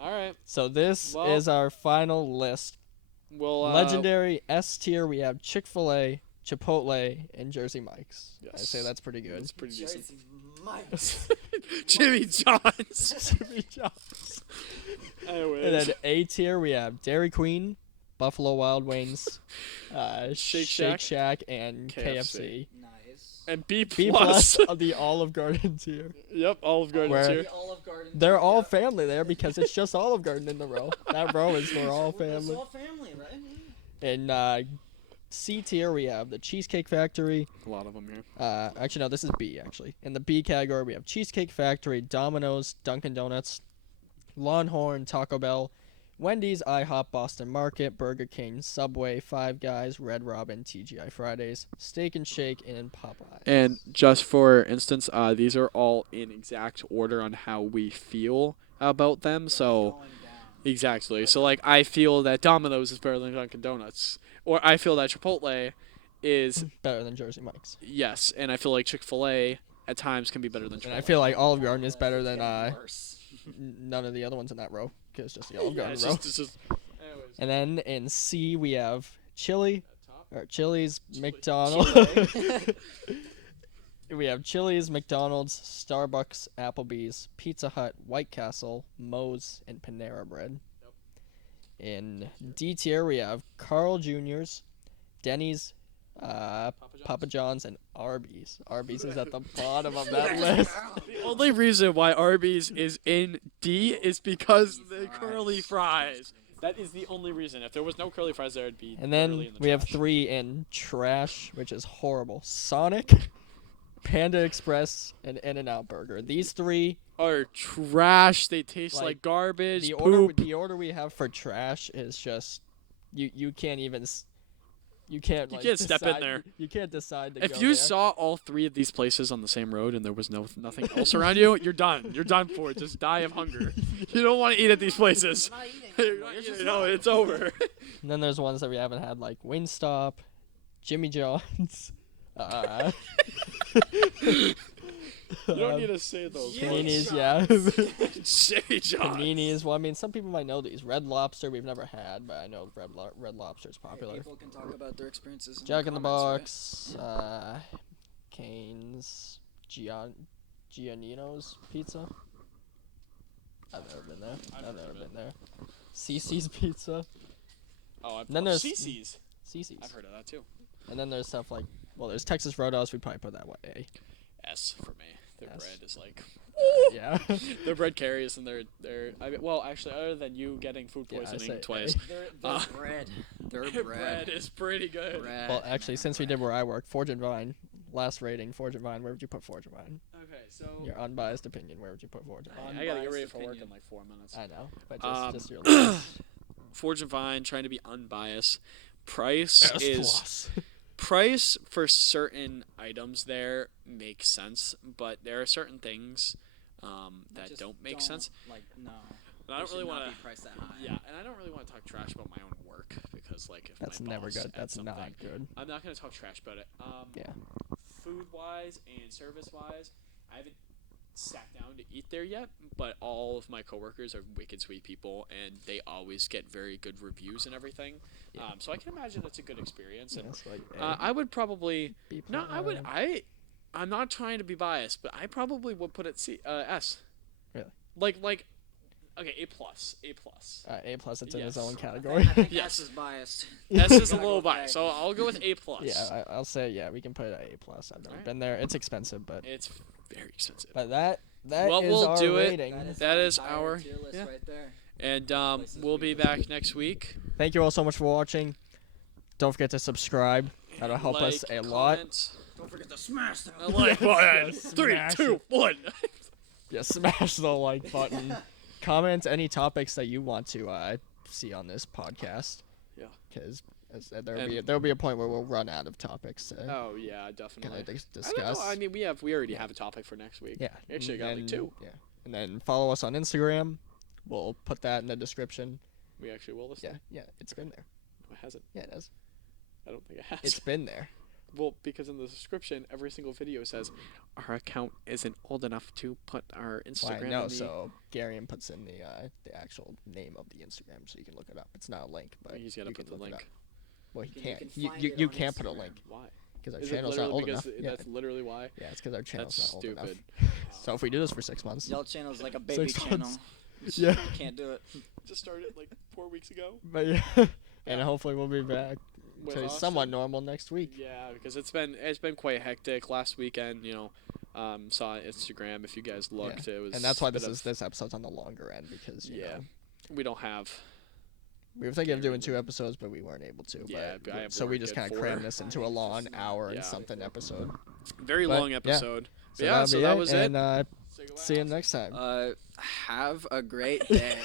All right. So this Well- is our final list. Well, Legendary S tier. We have Chick-fil-A, Chipotle, and Jersey Mike's. I Yes. say that's pretty good. It's pretty decent. Jersey Mike's. Jimmy John's. Jimmy John's. Anyways. And then A tier we have Dairy Queen, Buffalo Wild Wings, Shake Shake Shack, Shack, and KFC. KFC. Nice. And B+. B plus of the Olive Garden tier. Yep, Olive Garden Where- tier. The Olive Garden. They're all Yep. family there because it's just Olive Garden in the row. That row is for all It's family. all family, right? And C tier we have the Cheesecake Factory. A lot of them here. Actually no, this is B actually. In the B category we have Cheesecake Factory, Domino's, Dunkin' Donuts, Longhorn, Taco Bell, Wendy's, IHOP, Boston Market, Burger King, Subway, Five Guys, Red Robin, TGI Fridays, Steak and Shake, and Popeyes. And just for instance, these are all in exact order on how we feel about them. So Going down. exactly. So like I feel that Domino's is better than Dunkin' Donuts, or I feel that Chipotle is better than Jersey Mike's. yes, and I feel like Chick-fil-A at times can be better than Chipotle. And I feel like Olive Garden is better than Getting worse. none of the other ones in that row because it's just the Olive yeah, Garden it's row. just, anyways. And then in C we have Chili's, Chili. McDonald's. We have Chili's, McDonald's, Starbucks, Applebee's, Pizza Hut, White Castle, Moe's, and Panera Bread. In D tier we have Carl Jr.'s, Denny's, Papa John's, and Arby's. Arby's is at the bottom of that list. The only reason why Arby's is in D is because the curly fries. That is the only reason. If there was no curly fries, there would be. And literally then in the we have trash. 3 in trash, which is horrible. Sonic, Panda Express, and In-N-Out Burger. These 3, are trash. They taste Like, like garbage. the Poop. order we have for trash is just you can't even you can't You like, can't step in decide- there. You can't decide to If go you there. saw all 3 of these places on the same road and there was nothing else around you, you're done. You're done for it. Just die of hunger. You don't want to eat at these places. You're not eating. You're anymore. not You're eating. just No, not. it's over. And then there's ones that we haven't had like Wingstop, Jimmy John's, You don't need to say those. Yeah. words. Paninis, yeah. Jimmy John's. Paninis. Well, I mean, some people might know these. Red Lobster, we've never had, but I know Red Lobster's popular. People can talk about their experiences. Jack in the comments, Box, Cane's, Giannino's Pizza. I've never been there. I've never been there. Cece's Pizza. Oh, I've Then there's- Cece's. Cece's. I've heard of that too. And then there's stuff like, well, there's Texas Roadhouse. We'd probably put that one A. S for me. Their S. bread is like Yeah. their bread carries and their. I mean, well, actually, other than you getting food Yeah, I poisoning say twice, Their Uh, bread. Their their bread. bread is pretty good. Bread. Well, actually, since we did where I work, Forge and Vine. Last rating, Forge and Vine. Where would you put Forge and Vine? Okay, so Your unbiased opinion. Where would you put Forge and Vine? I gotta get ready Unbiased for work in opinion. like 4 minutes. I know, but just your Um, list. Forge and Vine, trying to be unbiased. Price S is plus. price for certain items there makes sense, but there are certain things that Just don't make sense. Like, no. And I don't They should really not want be priced that high. Yeah, and I don't really want to talk trash about my own work because, like, if That's my never boss good. adds That's something, not good. I'm not gonna talk trash about it. Yeah. Food wise and service wise, I haven't sat down to eat there yet, but all of my coworkers are wicked sweet people, and they always get very good reviews and everything. Yeah. So I can imagine that's a good experience. And Yes, like I would probably B no, I would plus. I'm not trying to be biased, but I probably would put it S. Really? Like, okay, A plus, A plus. A plus. It's in its Yes. own I category. think Yes. S is biased. S is a Gotta little go with biased, A. so I'll go with A plus. Yeah, I'll say we can put it at A plus. I've never Alright. been there. It's expensive, but It's very expensive. that Well, is we'll our do it. rating. That our is entire our- tier list yeah. right there. And Places we'll we be visit. back next week. Thank you all so much for watching. Don't forget to subscribe. That'll help us a lot. comment, Don't forget to smash that. a like button. Yes, 3, smash 2, 1. Yeah, smash the like button. Comment any topics that you want to see on this podcast. Yeah. Because And- there'll be a point where we'll run out of topics to Oh yeah, kind definitely. of I don't discuss. know. I mean, we already have a topic for next week. Yeah. We actually got like and 2. Yeah. And then follow us on Instagram. We'll put that in the description. We actually will this Yeah, time. yeah, it's been there. It hasn't. Yeah, it is. I don't think it has. It's been there. Well, because in the description, every single video says our account isn't old enough to put our Instagram. Well, I know. in the... So Garion puts in the actual name of the Instagram, so you can look it up. It's not a link, but He's got to you put can the look it link. up. Well, he You can't. can You find you, it you on can't put a Instagram. link Why? because our Is it channel's not literally old because enough. Yeah. that's literally why? Yeah, it's because our channel's That's not old enough. stupid. So if we do this for 6 months, Y'all channel's like a baby 6 channel. months. Yeah. You can't do it. Just started like 4 weeks ago. but yeah, and hopefully we'll be back With to Austin. somewhat normal next week. Yeah, because it's been quite hectic. Last weekend, saw Instagram. If you guys looked, it was And that's why a bit this episode's on the longer end because you know, we don't have. we were thinking of doing 2 episodes, but we weren't able to. Yeah, but I have so we work just at kind of 4. crammed this into a long hour and Yeah. something episode. Very But, long yeah. episode. So Yeah, that'll so be that was it. and Say goodbye, see you Austin. next time. Have a great day.